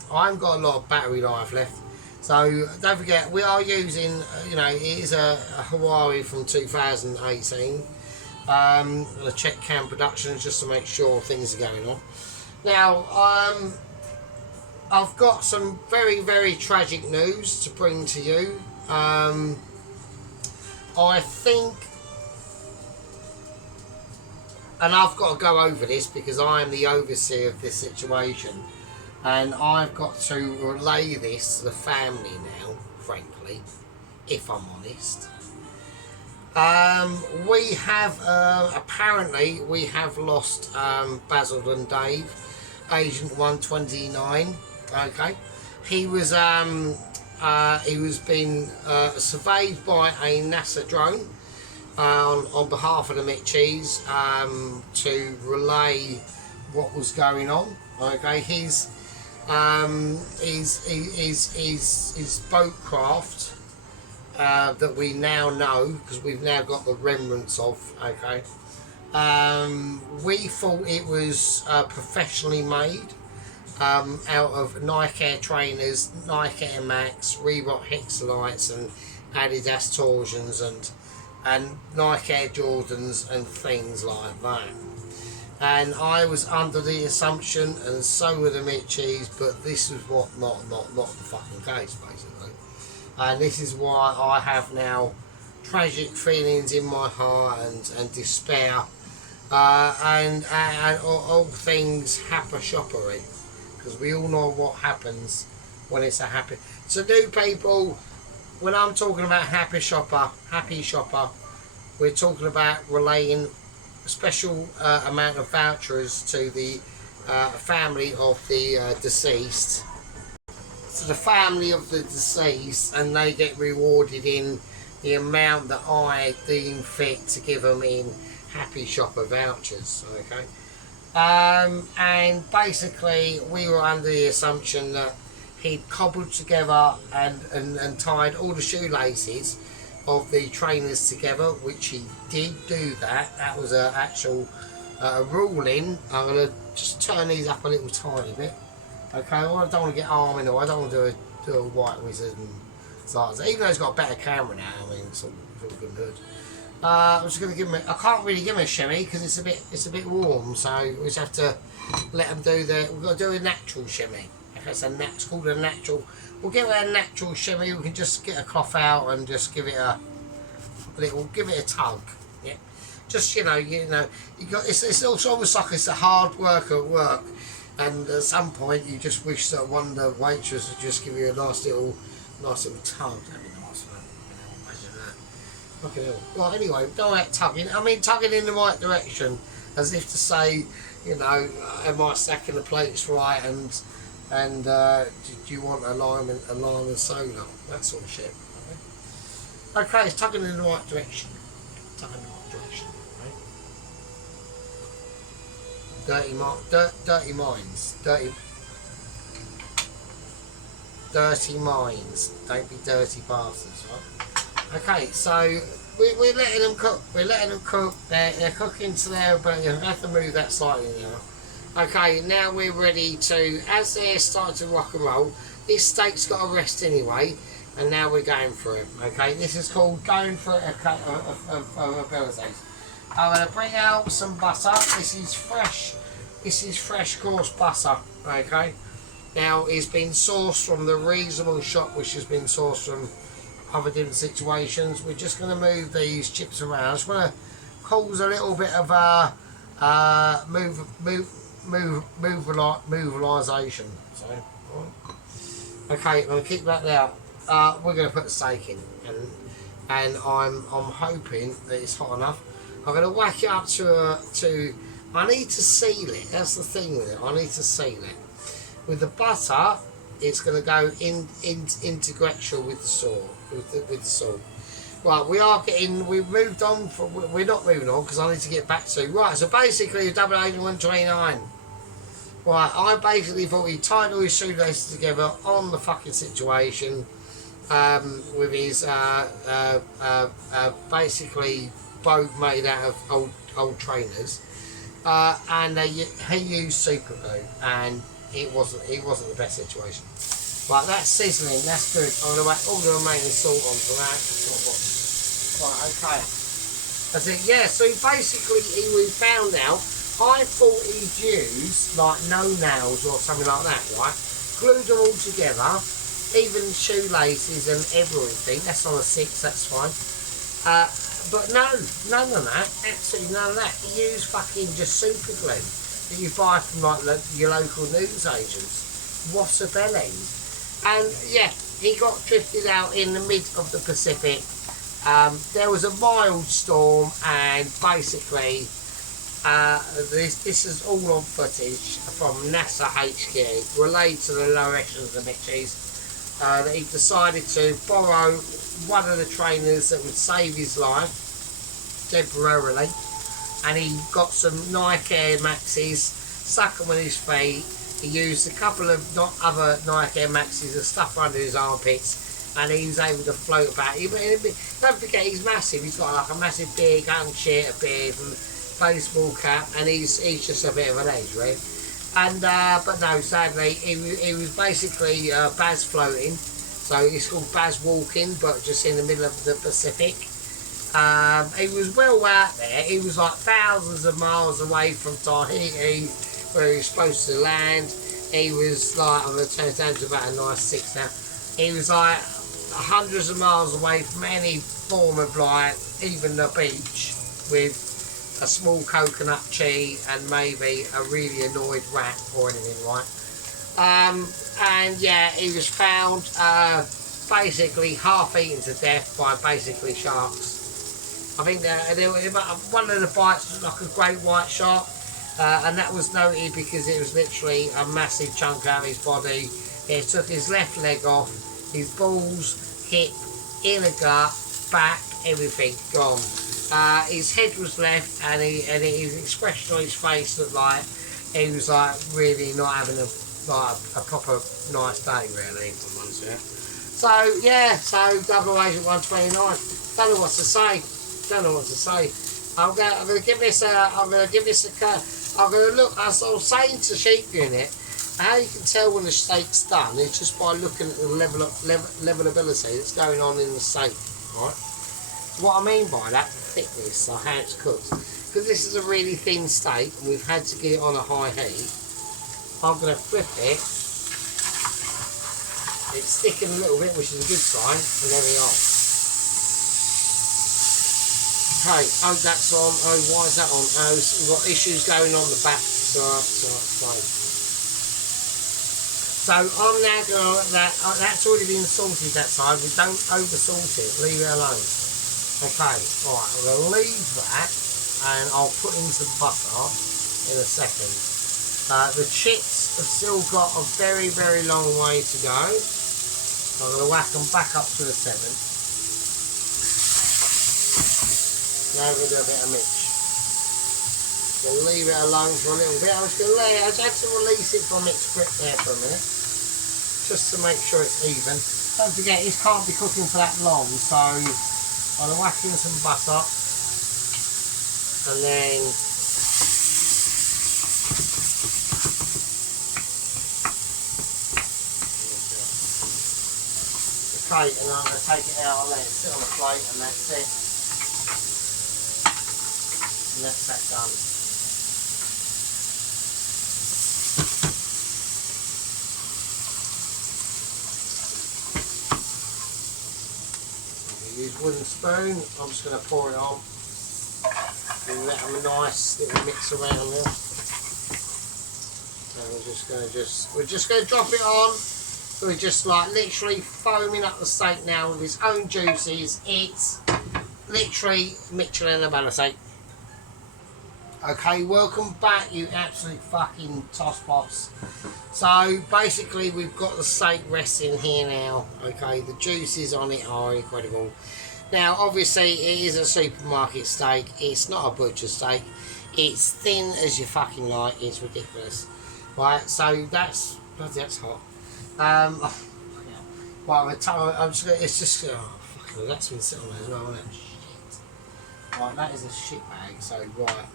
haven't got a lot of battery life left. So don't forget, we are using, it is a Hawaii from 2018. The check cam production just to make sure things are going on. Now, I've got some very, very tragic news to bring to you. I think, and I've got to go over this because I am the overseer of this situation, and I've got to relay this to the family now, frankly, if I'm honest. We have, apparently, we have lost Basil and Dave, Agent 129. Okay, he was being surveyed by a NASA drone on behalf of the Mitchies to relay what was going on. Okay, his boat craft that we now know, because we've now got the remnants of. Okay, we thought it was professionally made out of Nike Air trainers, Nike Air Max, Reebok Hexalites and Adidas torsions and Nike Air Jordans and things like that. And I was under the assumption, and so were the Mitchies, but this was not the fucking case, basically. And this is why I have now tragic feelings in my heart and despair and all things happy shoppery, because we all know what happens when it's a happy. So, new people, when I'm talking about happy shopper, we're talking about relaying a special amount of vouchers to the family of the deceased. To the family of the deceased, and they get rewarded in the amount that I deem fit to give them in happy shopper vouchers. Okay. And basically we were under the assumption that he'd cobbled together and tied all the shoelaces of the trainers together, which he did do that. That was an actual ruling. I'm going to just turn these up a little tiny bit. Okay, well, I don't want to get arm in the way. I don't want to do a white wizard and stuff like that. Even though he's got a better camera now, I mean, it's all good and good. I'm just going to give him. I can't really give him a shimmy because it's a bit warm. So we just have to let him do the. We've got to do a natural shimmy. If it's called a natural, we'll give it a natural shimmy. We can just get a cloth out and just give it a little, give it a tug. Yeah, just you got. It's also almost like it's a hard work at work, and at some point you just wish that one of the waitress would just give you a nice little tug. That'd be nice, man. Imagine that. Fucking hell. Well, anyway, don't like tugging. I mean, tugging in the right direction, as if to say, am I stacking the plates right, and do you want a lime and soda, that sort of shit. Okay, it's tugging in the right direction. Tugging in the right direction. Right? Dirty minds. Dirty minds. Don't be dirty bastards, right? Okay, so we're letting them cook. We're letting them cook. They're cooking to there, but you have to move that slightly now. Okay, now we're ready to, as they're starting to rock and roll, this steak's got to rest anyway, and now we're going for it. Okay, this is called going for abilities. I'm going to bring out some butter. This is fresh coarse butter. Okay, now it's been sourced from the reasonable shop, which has been sourced from other different situations. We're just going to move these chips around. I just want to cause a little bit of a mobilization. So, okay, I'm going to keep that there. We're going to put the steak in, and I'm hoping that it's hot enough. I'm going to whack it up to. I need to seal it. That's the thing with it. I need to seal it. With the butter, it's going to go integral with the salt. With the salt. Right, we've moved on, we're not moving on because I need to get back to, right, so basically a double agent 129. Right, I basically thought he tied all his shoelaces together on the fucking situation, with his, basically boat made out of old trainers, and he used super glue, and it wasn't the best situation. Right, that's sizzling, that's good. I'm going to whack all the remaining salt onto that. Right, okay. I said, yeah, so basically we found out, I thought he'd used like no nails or something like that, right? Glued them all together, even shoelaces and everything. That's on a 6, that's fine. But no, none of that, absolutely none of that. He used fucking just super glue that you buy from like your local newsagents. What a belly. And yeah, he got drifted out in the mid of the Pacific. There was a mild storm, and basically this is all on footage from NASA HQ, relayed to the lower echelons of the Mitchies, that he decided to borrow one of the trainers that would save his life temporarily, and he got some Nike Air Maxes, stuck them on his feet. He used a couple of other Nike Air Maxes and stuff under his armpits, and he was able to float about. Don't forget, he's massive. He's got like a massive beard, gun shit, a beard, and baseball cap, and he's just a bit of an edge, right? And but no, sadly, he was basically Baz floating. So it's called Baz walking, but just in the middle of the Pacific. He was well out there. He was like thousands of miles away from Tahiti, where he was supposed to land. He was like, I'm going to turn it down to about a nice 6 now. He was like hundreds of miles away from any form of like, even the beach, with a small coconut tree and maybe a really annoyed rat or anything, right? And yeah, he was found basically half eaten to death by basically sharks. I think one of the bites was like a great white shark. And that was noted because it was literally a massive chunk out of his body. It took his left leg off, his balls, hip, inner gut, back, everything gone. His head was left, and his expression on his face looked like he was like really not having a proper nice day, really. So yeah, so double agent 129. Don't know what to say. I'm gonna give this a cut. I'm going to look, as I was saying to sheep unit, how you can tell when the steak's done is just by looking at the levelability that's going on in the steak, right? So what I mean by that, the thickness, or how it's cooked. Because this is a really thin steak, and we've had to get it on a high heat, I'm going to flip it. It's sticking a little bit, which is a good sign, and there we are. Okay, oh, that's on. Oh, why is that on? Oh, we've got issues going on the back. So I'm now going to that's already been salted that side. We don't over salt it. Leave it alone. Okay, alright, I'm going to leave that, and I'll put in some butter in a second. The chips have still got a very, very long way to go. So I'm going to whack them back up to the 7. Now we're going to do a bit of mix. We'll leave it alone for a little bit. I just had to release it from its grip there for a minute, just to make sure it's even. Don't forget, this can't be cooking for that long, so I'm whacking some butter, and then okay, and I'm going to take it out and let it sit on the plate, and that's it. And that's that done. Use wooden spoon. I'm just going to pour it on. And let them a nice little mix around there. So we're just going to drop it on. So we're just like literally foaming up the steak now with its own juices. It's literally Michelin ability. Okay, welcome back, you absolute fucking tosspots. So basically we've got the steak resting here now. Okay, the juices on it are incredible. Now, obviously, it is a supermarket steak. It's not a butcher steak. It's thin as you fucking like. It's ridiculous, right? So that's hot. Um, well, I'm just gonna, it's just fucking that's been sitting there as well, isn't it? Shit. Right, that is a shit bag. So right,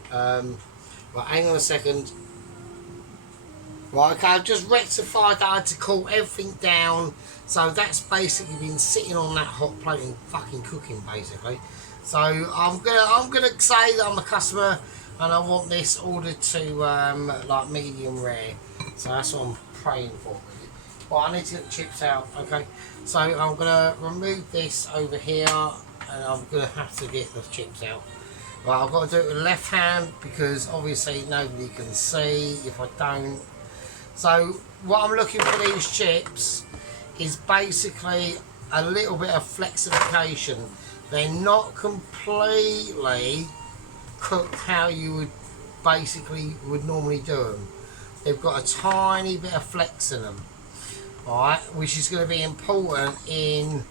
hang on a second. Right, okay, I've just rectified that. I had to cool everything down. So that's basically been sitting on that hot plate and fucking cooking, basically. So I'm gonna say that I'm a customer and I want this ordered to like medium rare. So that's what I'm praying for. Really. Well, I need to get the chips out. Okay, so I'm gonna remove this over here and I'm gonna have to get the chips out. Right, I've got to do it with the left hand because obviously nobody can see if I don't. So what I'm looking for these chips is basically a little bit of flexification. They're not completely cooked how you would normally do them. They've got a tiny bit of flex in them, alright, which is going to be important in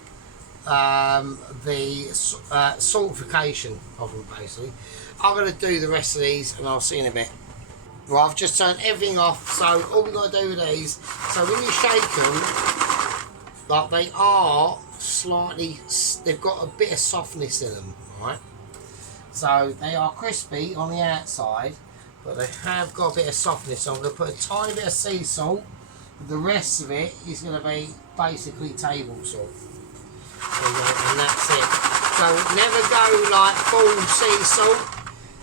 the saltification of them basically. I'm going to do the rest of these and I'll see you in a bit. Well, I've just turned everything off, so all we've got to do with these, so when you shake them, like they are slightly, they've got a bit of softness in them, right? So they are crispy on the outside, but they have got a bit of softness. So I'm going to put a tiny bit of sea salt, the rest of it is going to be basically table salt. And that's it. So never go like full sea salt,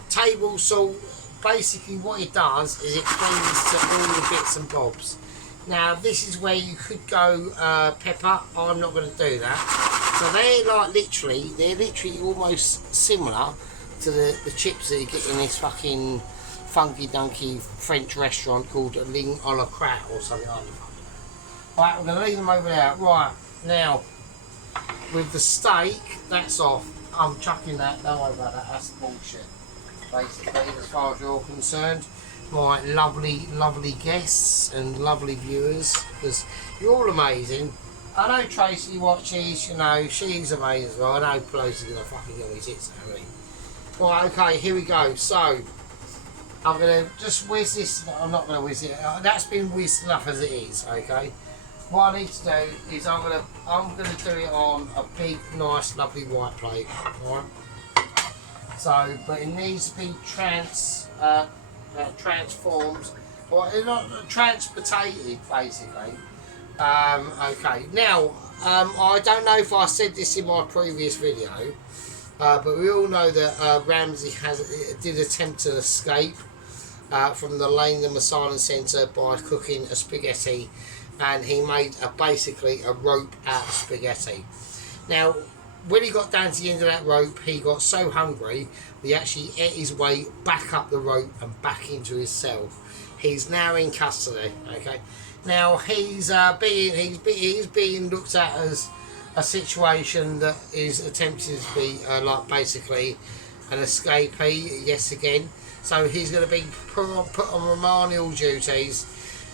table salt. Basically what it does is it cleans to all the bits and bobs. Now this is where you could go pepper. I'm not going to do that. So they're literally almost similar to the chips that you get in this fucking funky dunky French restaurant called Ligne à la Crate or something like that. Right, we're going to leave them over there. Right, now with the steak, that's off. I'm chucking that, don't worry about that, that's bullshit. Basically, as far as you're concerned, my lovely guests and lovely viewers, because you're all amazing. I know Tracy watches, you know, she's amazing as well. I know Pelosi's gonna fucking get me tits out of me. Right, okay, here we go. So I'm gonna just whiz this. I'm not gonna whiz it. That's been whizzed enough as it is. Okay. What I need to do is I'm gonna do it on a big, nice, lovely white plate. All right. So, but it needs to be transformed, or not transported, basically. Okay, now I don't know if I said this in my previous video, but we all know that Ramsay did attempt to escape from the Langham Asylum Centre by cooking a spaghetti, and he made basically a rope out of spaghetti. Now, when he got down to the end of that rope, he got so hungry he actually ate his way back up the rope and back into his cell. He's now in custody. Okay, now he's being looked at as a situation that is attempted to be like basically an escapee. Yes, again. So he's going to be put on remandal duties,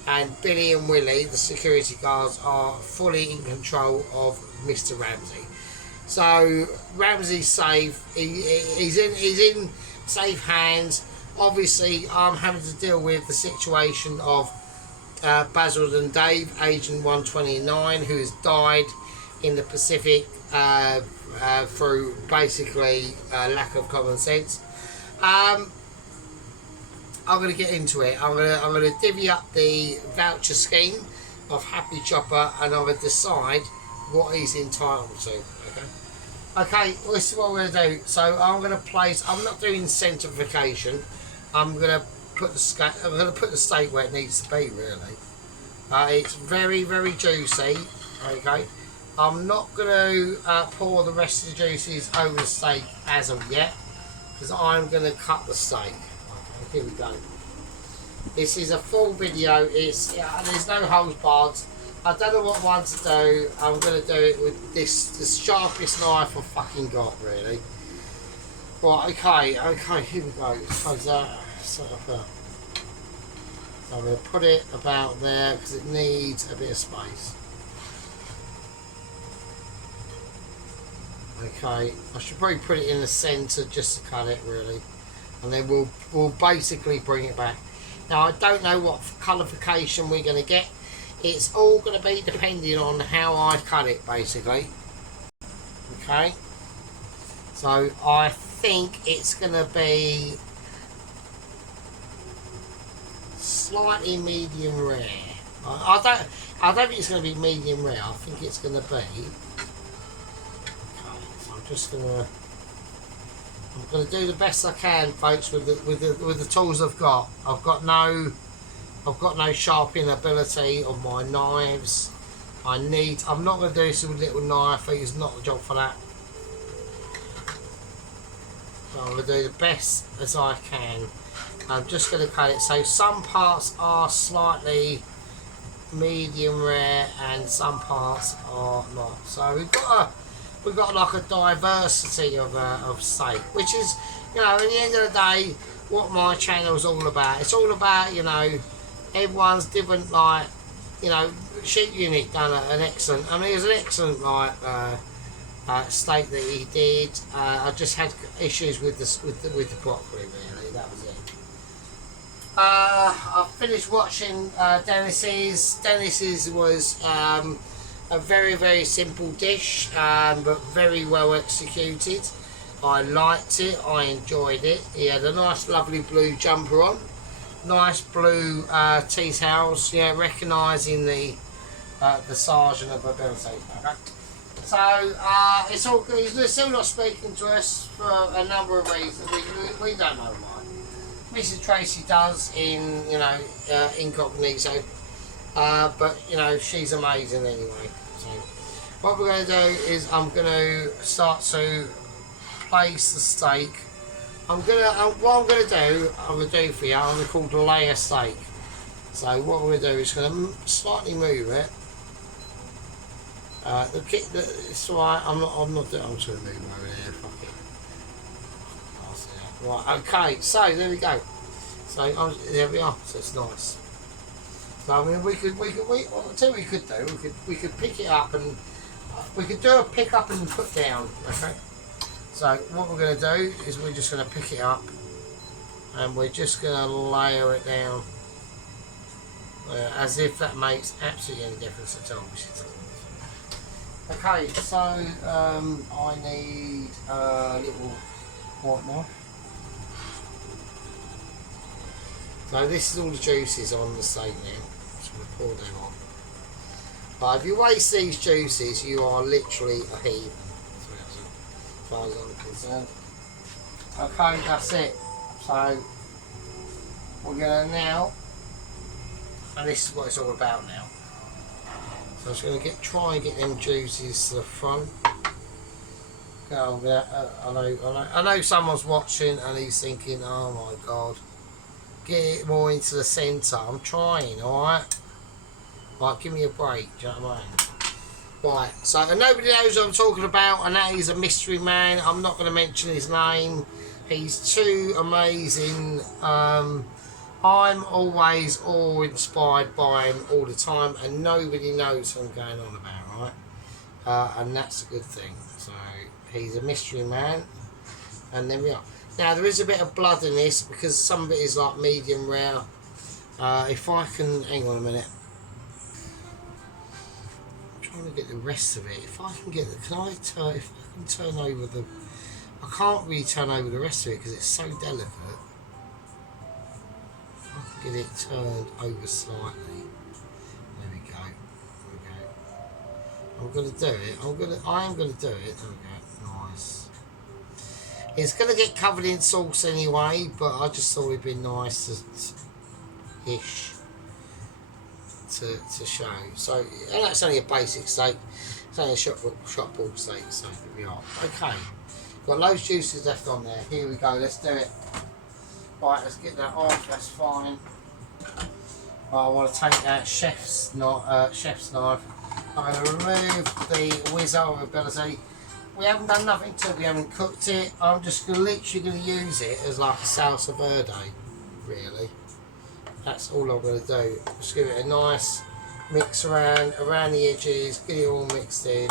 and Billy and Willie, the security guards, are fully in control of Mr. Ramsay. So Ramsay's safe. He's in safe hands. Obviously, I'm having to deal with the situation of Basil and Dave, Agent 129, who has died in the Pacific through basically lack of common sense. I'm going to get into it. I'm going to divvy up the voucher scheme of Happy Chopper, and I'm going to decide what he's entitled to. Okay, well, this is what we're going to do. So I'm going to place. I'm not doing centrification. I'm going to put the steak where it needs to be. Really, it's very juicy. Okay, I'm not going to pour the rest of the juices over the steak as of yet, because I'm going to cut the steak. Okay, here we go. This is a full video. There's no holds barred. I don't know what one to do. I'm going to do it with the sharpest knife I've fucking got, really. Right, okay, here we go. So I'm going to put it about there because it needs a bit of space. Okay, I should probably put it in the centre just to cut it really, and then we'll basically bring it back. Now I don't know what colourification we're going to get. It's all going to be depending on how I cut it basically. Okay, so I think it's going to be slightly medium rare. I don't think it's going to be medium rare. I think it's going to be. I'm gonna do the best I can, folks, with the tools I've got. I've got no sharpening ability on my knives. I'm not gonna do this with a little knife. It's not the job for that. So I'm gonna do the best as I can. I'm just gonna cut it. So some parts are slightly medium rare and some parts are not. So we've got like a diversity of steak, which is, you know, at the end of the day, what my channel is all about. It's all about, you know, everyone's different, like, you know, Sheep Unit done an excellent, I mean, it was an excellent, like, steak that he did. I just had issues with the broccoli, really, that was it. I finished watching Dennis's. Dennis's was, a very, very simple dish, but very well executed. I liked it, I enjoyed it. He had a nice lovely blue jumper on, nice blue tea towels, yeah, recognising the sergeant of ability. Okay. So it's all good. He's still not speaking to us for a number of reasons. We don't know why. Mrs. Tracy does in, you know, incognito. But, you know, she's amazing anyway. So what we're going to do is I'm going to start to place the steak. What I'm going to do for you, I'm going to call the layer steak. So what we're going to do is going to slightly move it. It's alright. I'm just going to move over there. Fuck it. Right. Okay. So there we go. So there we are. So it's nice. So I mean, we could do. We could pick it up and we could do a pick up and put down. Okay. So what we're going to do is we're just going to pick it up and we're just going to layer it down, as if that makes absolutely any difference at all. Okay. So I need a little white knife. So this is all the juices on the steak now. Just going to pour them on. But if you waste these juices, you are literally a heathen, as far as I'm concerned. Okay, that's it. So we're going to now, and this is what it's all about now. So I'm just going to try and get them juices to the front. I know someone's watching and he's thinking, oh my god, get it more into the centre. I'm trying, alright? Right, give me a break, do you know what I mean? Right, so and nobody knows what I'm talking about, and that is a mystery man. I'm not going to mention his name. He's too amazing. I'm always awe-inspired by him all the time, and nobody knows what I'm going on about, right? And that's a good thing. So he's a mystery man, and there we are. Now there is a bit of blood in this because some of it is like medium rare. If I can, hang on a minute. I'm trying to get the rest of it. If I can get, if I can turn over the, I can't really turn over the rest of it because it's so delicate. If I can get it turned over slightly. There we go. I'm going to do it. I am going to do it. There we go. Nice. It's going to get covered in sauce anyway, but I just thought it'd be nice ish to show. So, and that's only a basic steak. It's only a shop ball steak, so here we are. Okay, got loads of juices left on there. Here we go, let's do it. Right, let's get that off, that's fine. I want to take that chef's knife. I'm going to remove the wizard of ability. We haven't done nothing to it, we haven't cooked it. I'm just literally going to use it as like a salsa verde, really. That's all I'm going to do. Just give it a nice mix around the edges, get it all mixed in.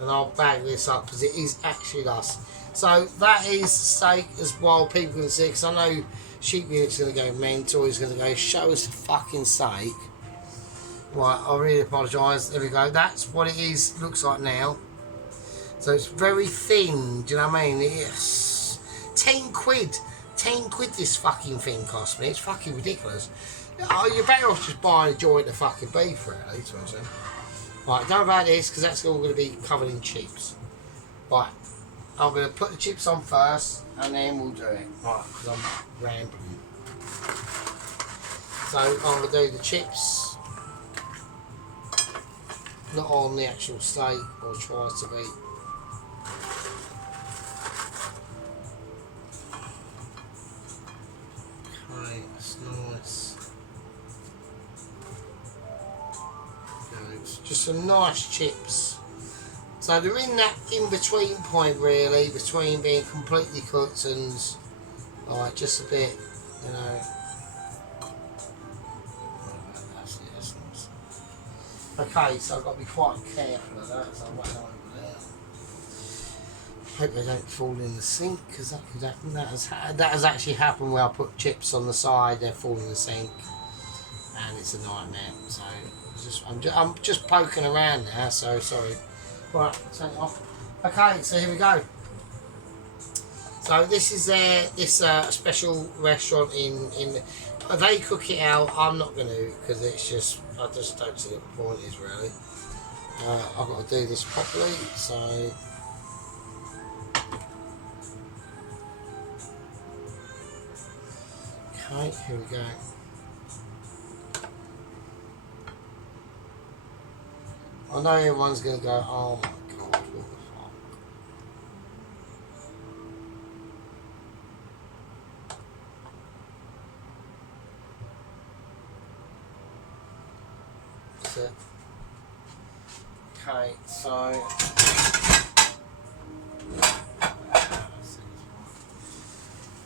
and I'll bag this up because it is actually nice. So that is steak as well. People can see, because I know Sheep Unit's going to go mental. He's going to go, show us the fucking steak. Right, I really apologise. There we go. That's what it is. Looks like now. So it's very thin. Do you know what I mean? It's 10 quid. 10 quid this fucking thing cost me. It's fucking ridiculous. Oh, you're better off just buying a joint of fucking beef, really. That's what I'm saying. Right, don't about this, because that's all going to be covered in chips. Right, I'm going to put the chips on first, and then we'll do it. Right, because I'm rambling. So I'm going to do the chips, not on the actual steak, or try to be. Okay, that's nice. Just some nice chips. So they're in that in-between point, really, between being completely cooked and like just a bit, you know. That's nice. Okay, so I've got to be quite careful of that, so I'm right over there. Hope they don't fall in the sink, because that could happen. That has actually happened where I put chips on the side, they fall in the sink, and it's a nightmare. So I'm just poking around now, so sorry. Right, turn it off. Okay, so here we go. So this is this special restaurant in they cook it out. I'm not going to, because it's just, I just don't see what the point is, really. I've got to do this properly, so okay, here we go. I know everyone's going to go, oh my god, what the fuck. That's it. Okay, so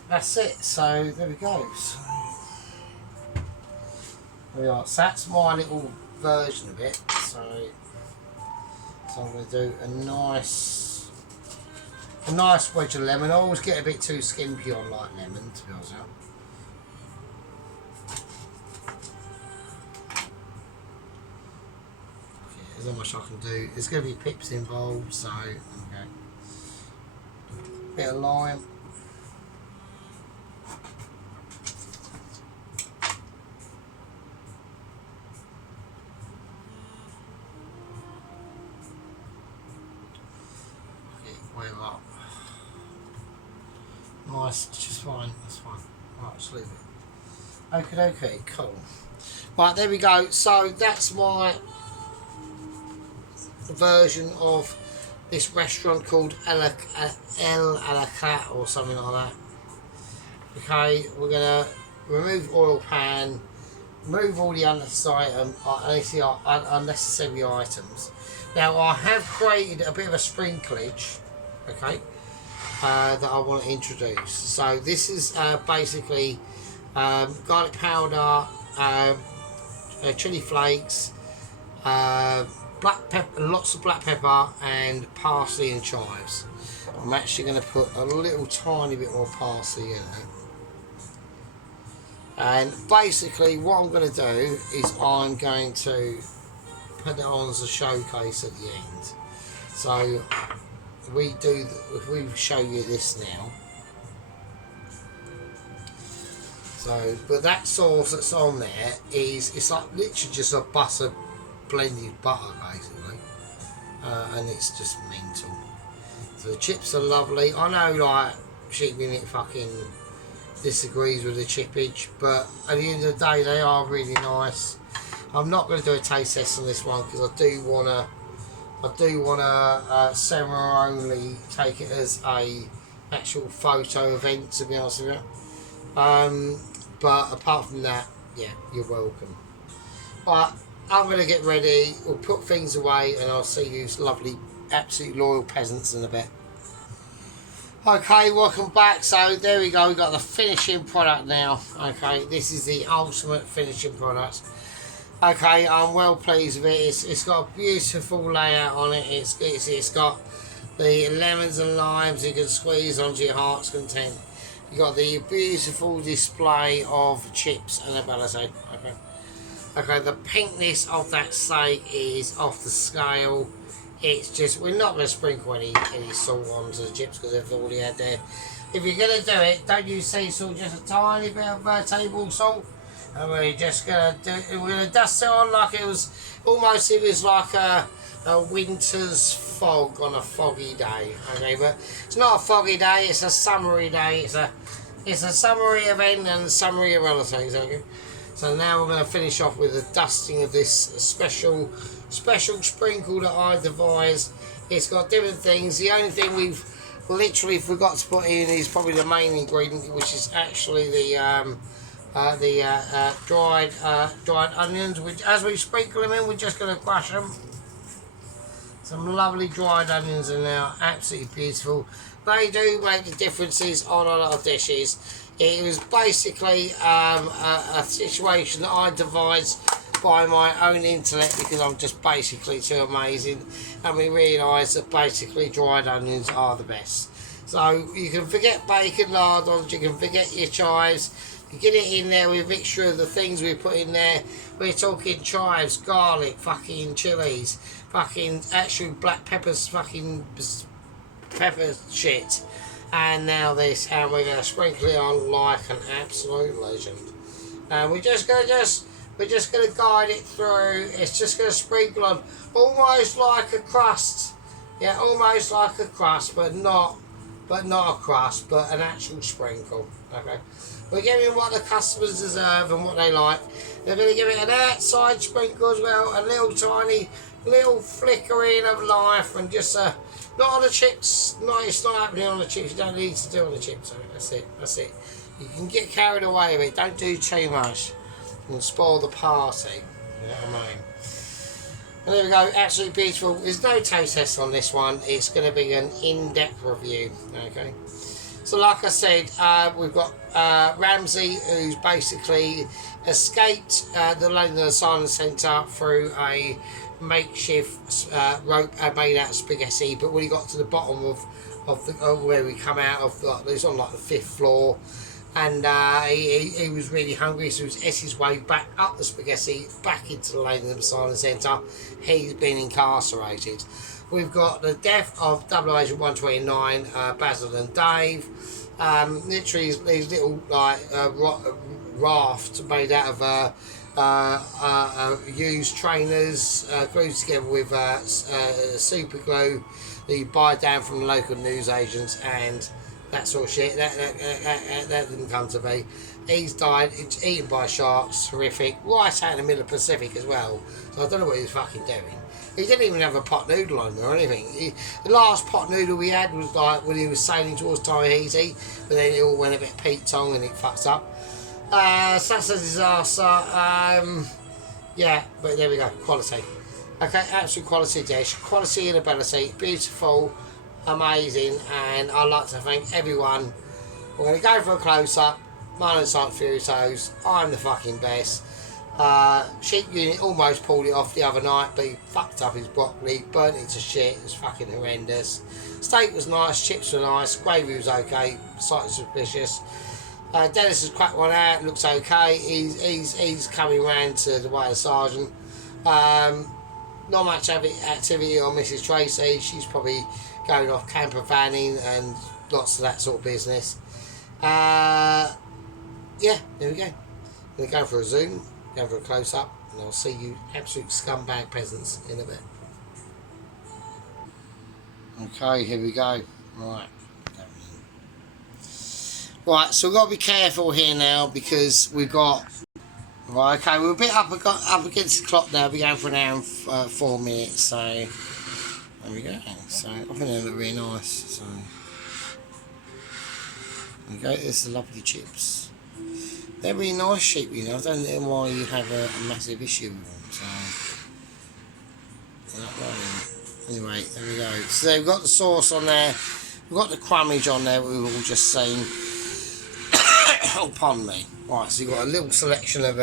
that's it. So there we go. So there we are. So that's my little version of it. So I'm going to do a nice wedge of lemon. I always get a bit too skimpy on like lemon, to be honest. Okay, there's not much I can do. There's going to be pips involved, so okay. Bit of lime. Nice, it's just fine, that's fine. Right, just leave it. Okay, cool. Right, there we go. So that's my version of this restaurant called El Alacat or something like that. Okay, we're gonna remove oil pan, remove all the unnecessary items. Now I have created a bit of a sprinklage, okay, that I want to introduce. So this is basically garlic powder, chili flakes, black pepper, lots of black pepper, and parsley and chives. I'm actually going to put a little tiny bit more parsley in it. And basically what I'm going to do is I'm going to put it on as a showcase at the end. So if we show you this now. So, but that sauce that's on there it's like literally just a blended butter basically, and it's just mental. So the chips are lovely. I know like Sheep Unit fucking disagrees with the chippage, but at the end of the day they are really nice. I'm not going to do a taste test on this one because I do want to cinema only take it as a actual photo event, to be honest with you. But apart from that, yeah, you're welcome. But I'm going to get ready, we'll put things away, and I'll see you lovely, absolute loyal peasants in a bit. Okay, welcome back. So there we go, we've got the finishing product now. Okay, this is the ultimate finishing product. Okay, I'm well pleased with it. It's got a beautiful layout on it. It's got the lemons and limes you can squeeze onto your heart's content. You got the beautiful display of chips and ability. Okay. Okay, the pinkness of that steak is off the scale. It's just, we're not going to sprinkle any salt onto the chips because they've already had there. If you're going to do it, don't use sea salt, just a tiny bit of table salt. And we're just going to do, we're going to dust it on like it was, almost it was like a winter's fog on a foggy day. Okay, but it's not a foggy day, it's a summery day. It's a summery event and summery relatives. Okay. So now we're going to finish off with the dusting of this special sprinkle that I devised. It's got different things. The only thing we've literally forgot to put in is probably the main ingredient, which is actually the dried onions. Which, as we sprinkle them in, we're just going to crush them. Some lovely dried onions in there, absolutely beautiful. They do make the differences on a lot of dishes. It was basically a situation that I devised by my own intellect because I'm just basically too amazing, and we realised that basically dried onions are the best. So you can forget bacon lardons, you can forget your chives, you get it in there with a mixture of the things we put in there. We're talking chives, garlic, fucking chilies, fucking actual black peppers, fucking pepper shit. And now this, and we're going to sprinkle it on like an absolute legend. And we're just going to guide it through. It's just going to sprinkle on almost like a crust. Yeah, almost like a crust, but not a crust, but an actual sprinkle. Okay, we're giving what the customers deserve and what they like. They're going to give it an outside sprinkle as well, a little tiny little flickering of life, and just not on the chips. It's not happening on the chips. You don't need to do on the chips. That's it. You can get carried away with it. Don't do too much. You can spoil the party. You know what I mean? And there we go. Absolutely beautiful. There's no taste test on this one. It's going to be an in-depth review. Okay. So like I said, we've got Ramsey, who's basically escaped the London Asylum Centre through a makeshift rope made out of spaghetti, but when he got to the bottom of where we come out of, like, it was on like the 5th floor, and he was really hungry, so he was his way back up the spaghetti back into the London Asylum Centre. He's been incarcerated. We've got the death of Double Agent 129, Basil and Dave. Literally these little like raft made out of used trainers, glued together with super glue that you buy down from the local news agents and that sort of shit. That didn't come to be. He's died. It's eaten by sharks. Horrific. Right out in the middle of the Pacific as well. So I don't know what he was fucking doing. He didn't even have a pot noodle on there or anything. The last pot noodle we had was like when he was sailing towards Tahiti, but then it all went a bit Pete Tong and it fucked up. So that's a disaster. Yeah, but there we go. Quality. Okay, absolute quality dish. Quality and ability. Beautiful. Amazing. And I'd like to thank everyone. We're going to go for a close-up. Mine and Sight Furitos. I'm the fucking best. Sheep unit almost pulled it off the other night, but he fucked up his broccoli, burnt it to shit. It was fucking horrendous. Steak was nice, chips were nice, gravy was okay, slightly suspicious. Dennis has cracked one out, looks okay. He's coming round to the way of Sergeant. Not much activity on Mrs. Tracy. She's probably going off camper vanning and lots of that sort of business. Yeah, there we go. We're going for a zoom. Go for a close-up, and I'll see you absolute scumbag peasants in a bit. Okay, here we go. Right, so we've got to be careful here now because we've got... Right, okay, we're a bit up against the clock now. We're going for an hour and 4 minutes, so... There we go. So, I think they look really nice, so... There we go, there's the lovely chips. They're really nice sheep, you know. I don't know why you have a massive issue with them. So, anyway, there we go. So we've got the sauce on there. We've got the crumbage on there. We've all just seen. Oh, pardon me. Right, so you've got a little selection of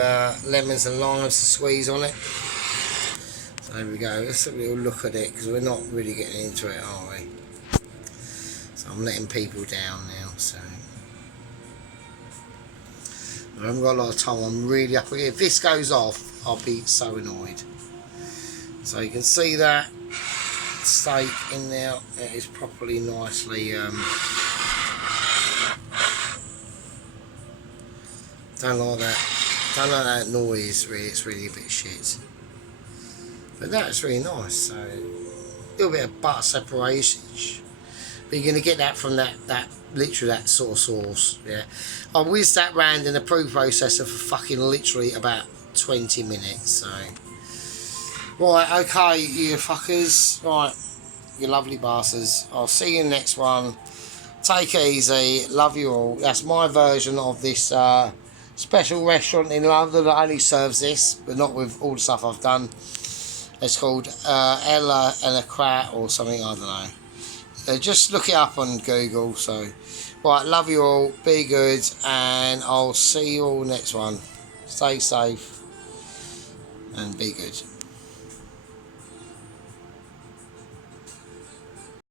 lemons and limes to squeeze on it. So there we go. Let's have a little look at it, because we're not really getting into it, are we? So I'm letting people down now, so I haven't got a lot of time. I'm really up here. If this goes off, I'll be so annoyed. So you can see that steak in there. It is properly nicely don't like that. Don't like that noise. Really, it's really a bit shit. But that's really nice. So a little bit of butter separation. But you're going to get that from that literally that sort of sauce. Yeah. I whizzed that round in the food processor for fucking literally about 20 minutes. So right, okay, you fuckers. Right, you lovely bastards. I'll see you in the next one. Take it easy. Love you all. That's my version of this special restaurant in London that only serves this, but not with all the stuff I've done. It's called Ella and a Crat or something, I don't know. Just look it up on Google. So, right, love you all. Be good, and I'll see you all next one. Stay safe and be good.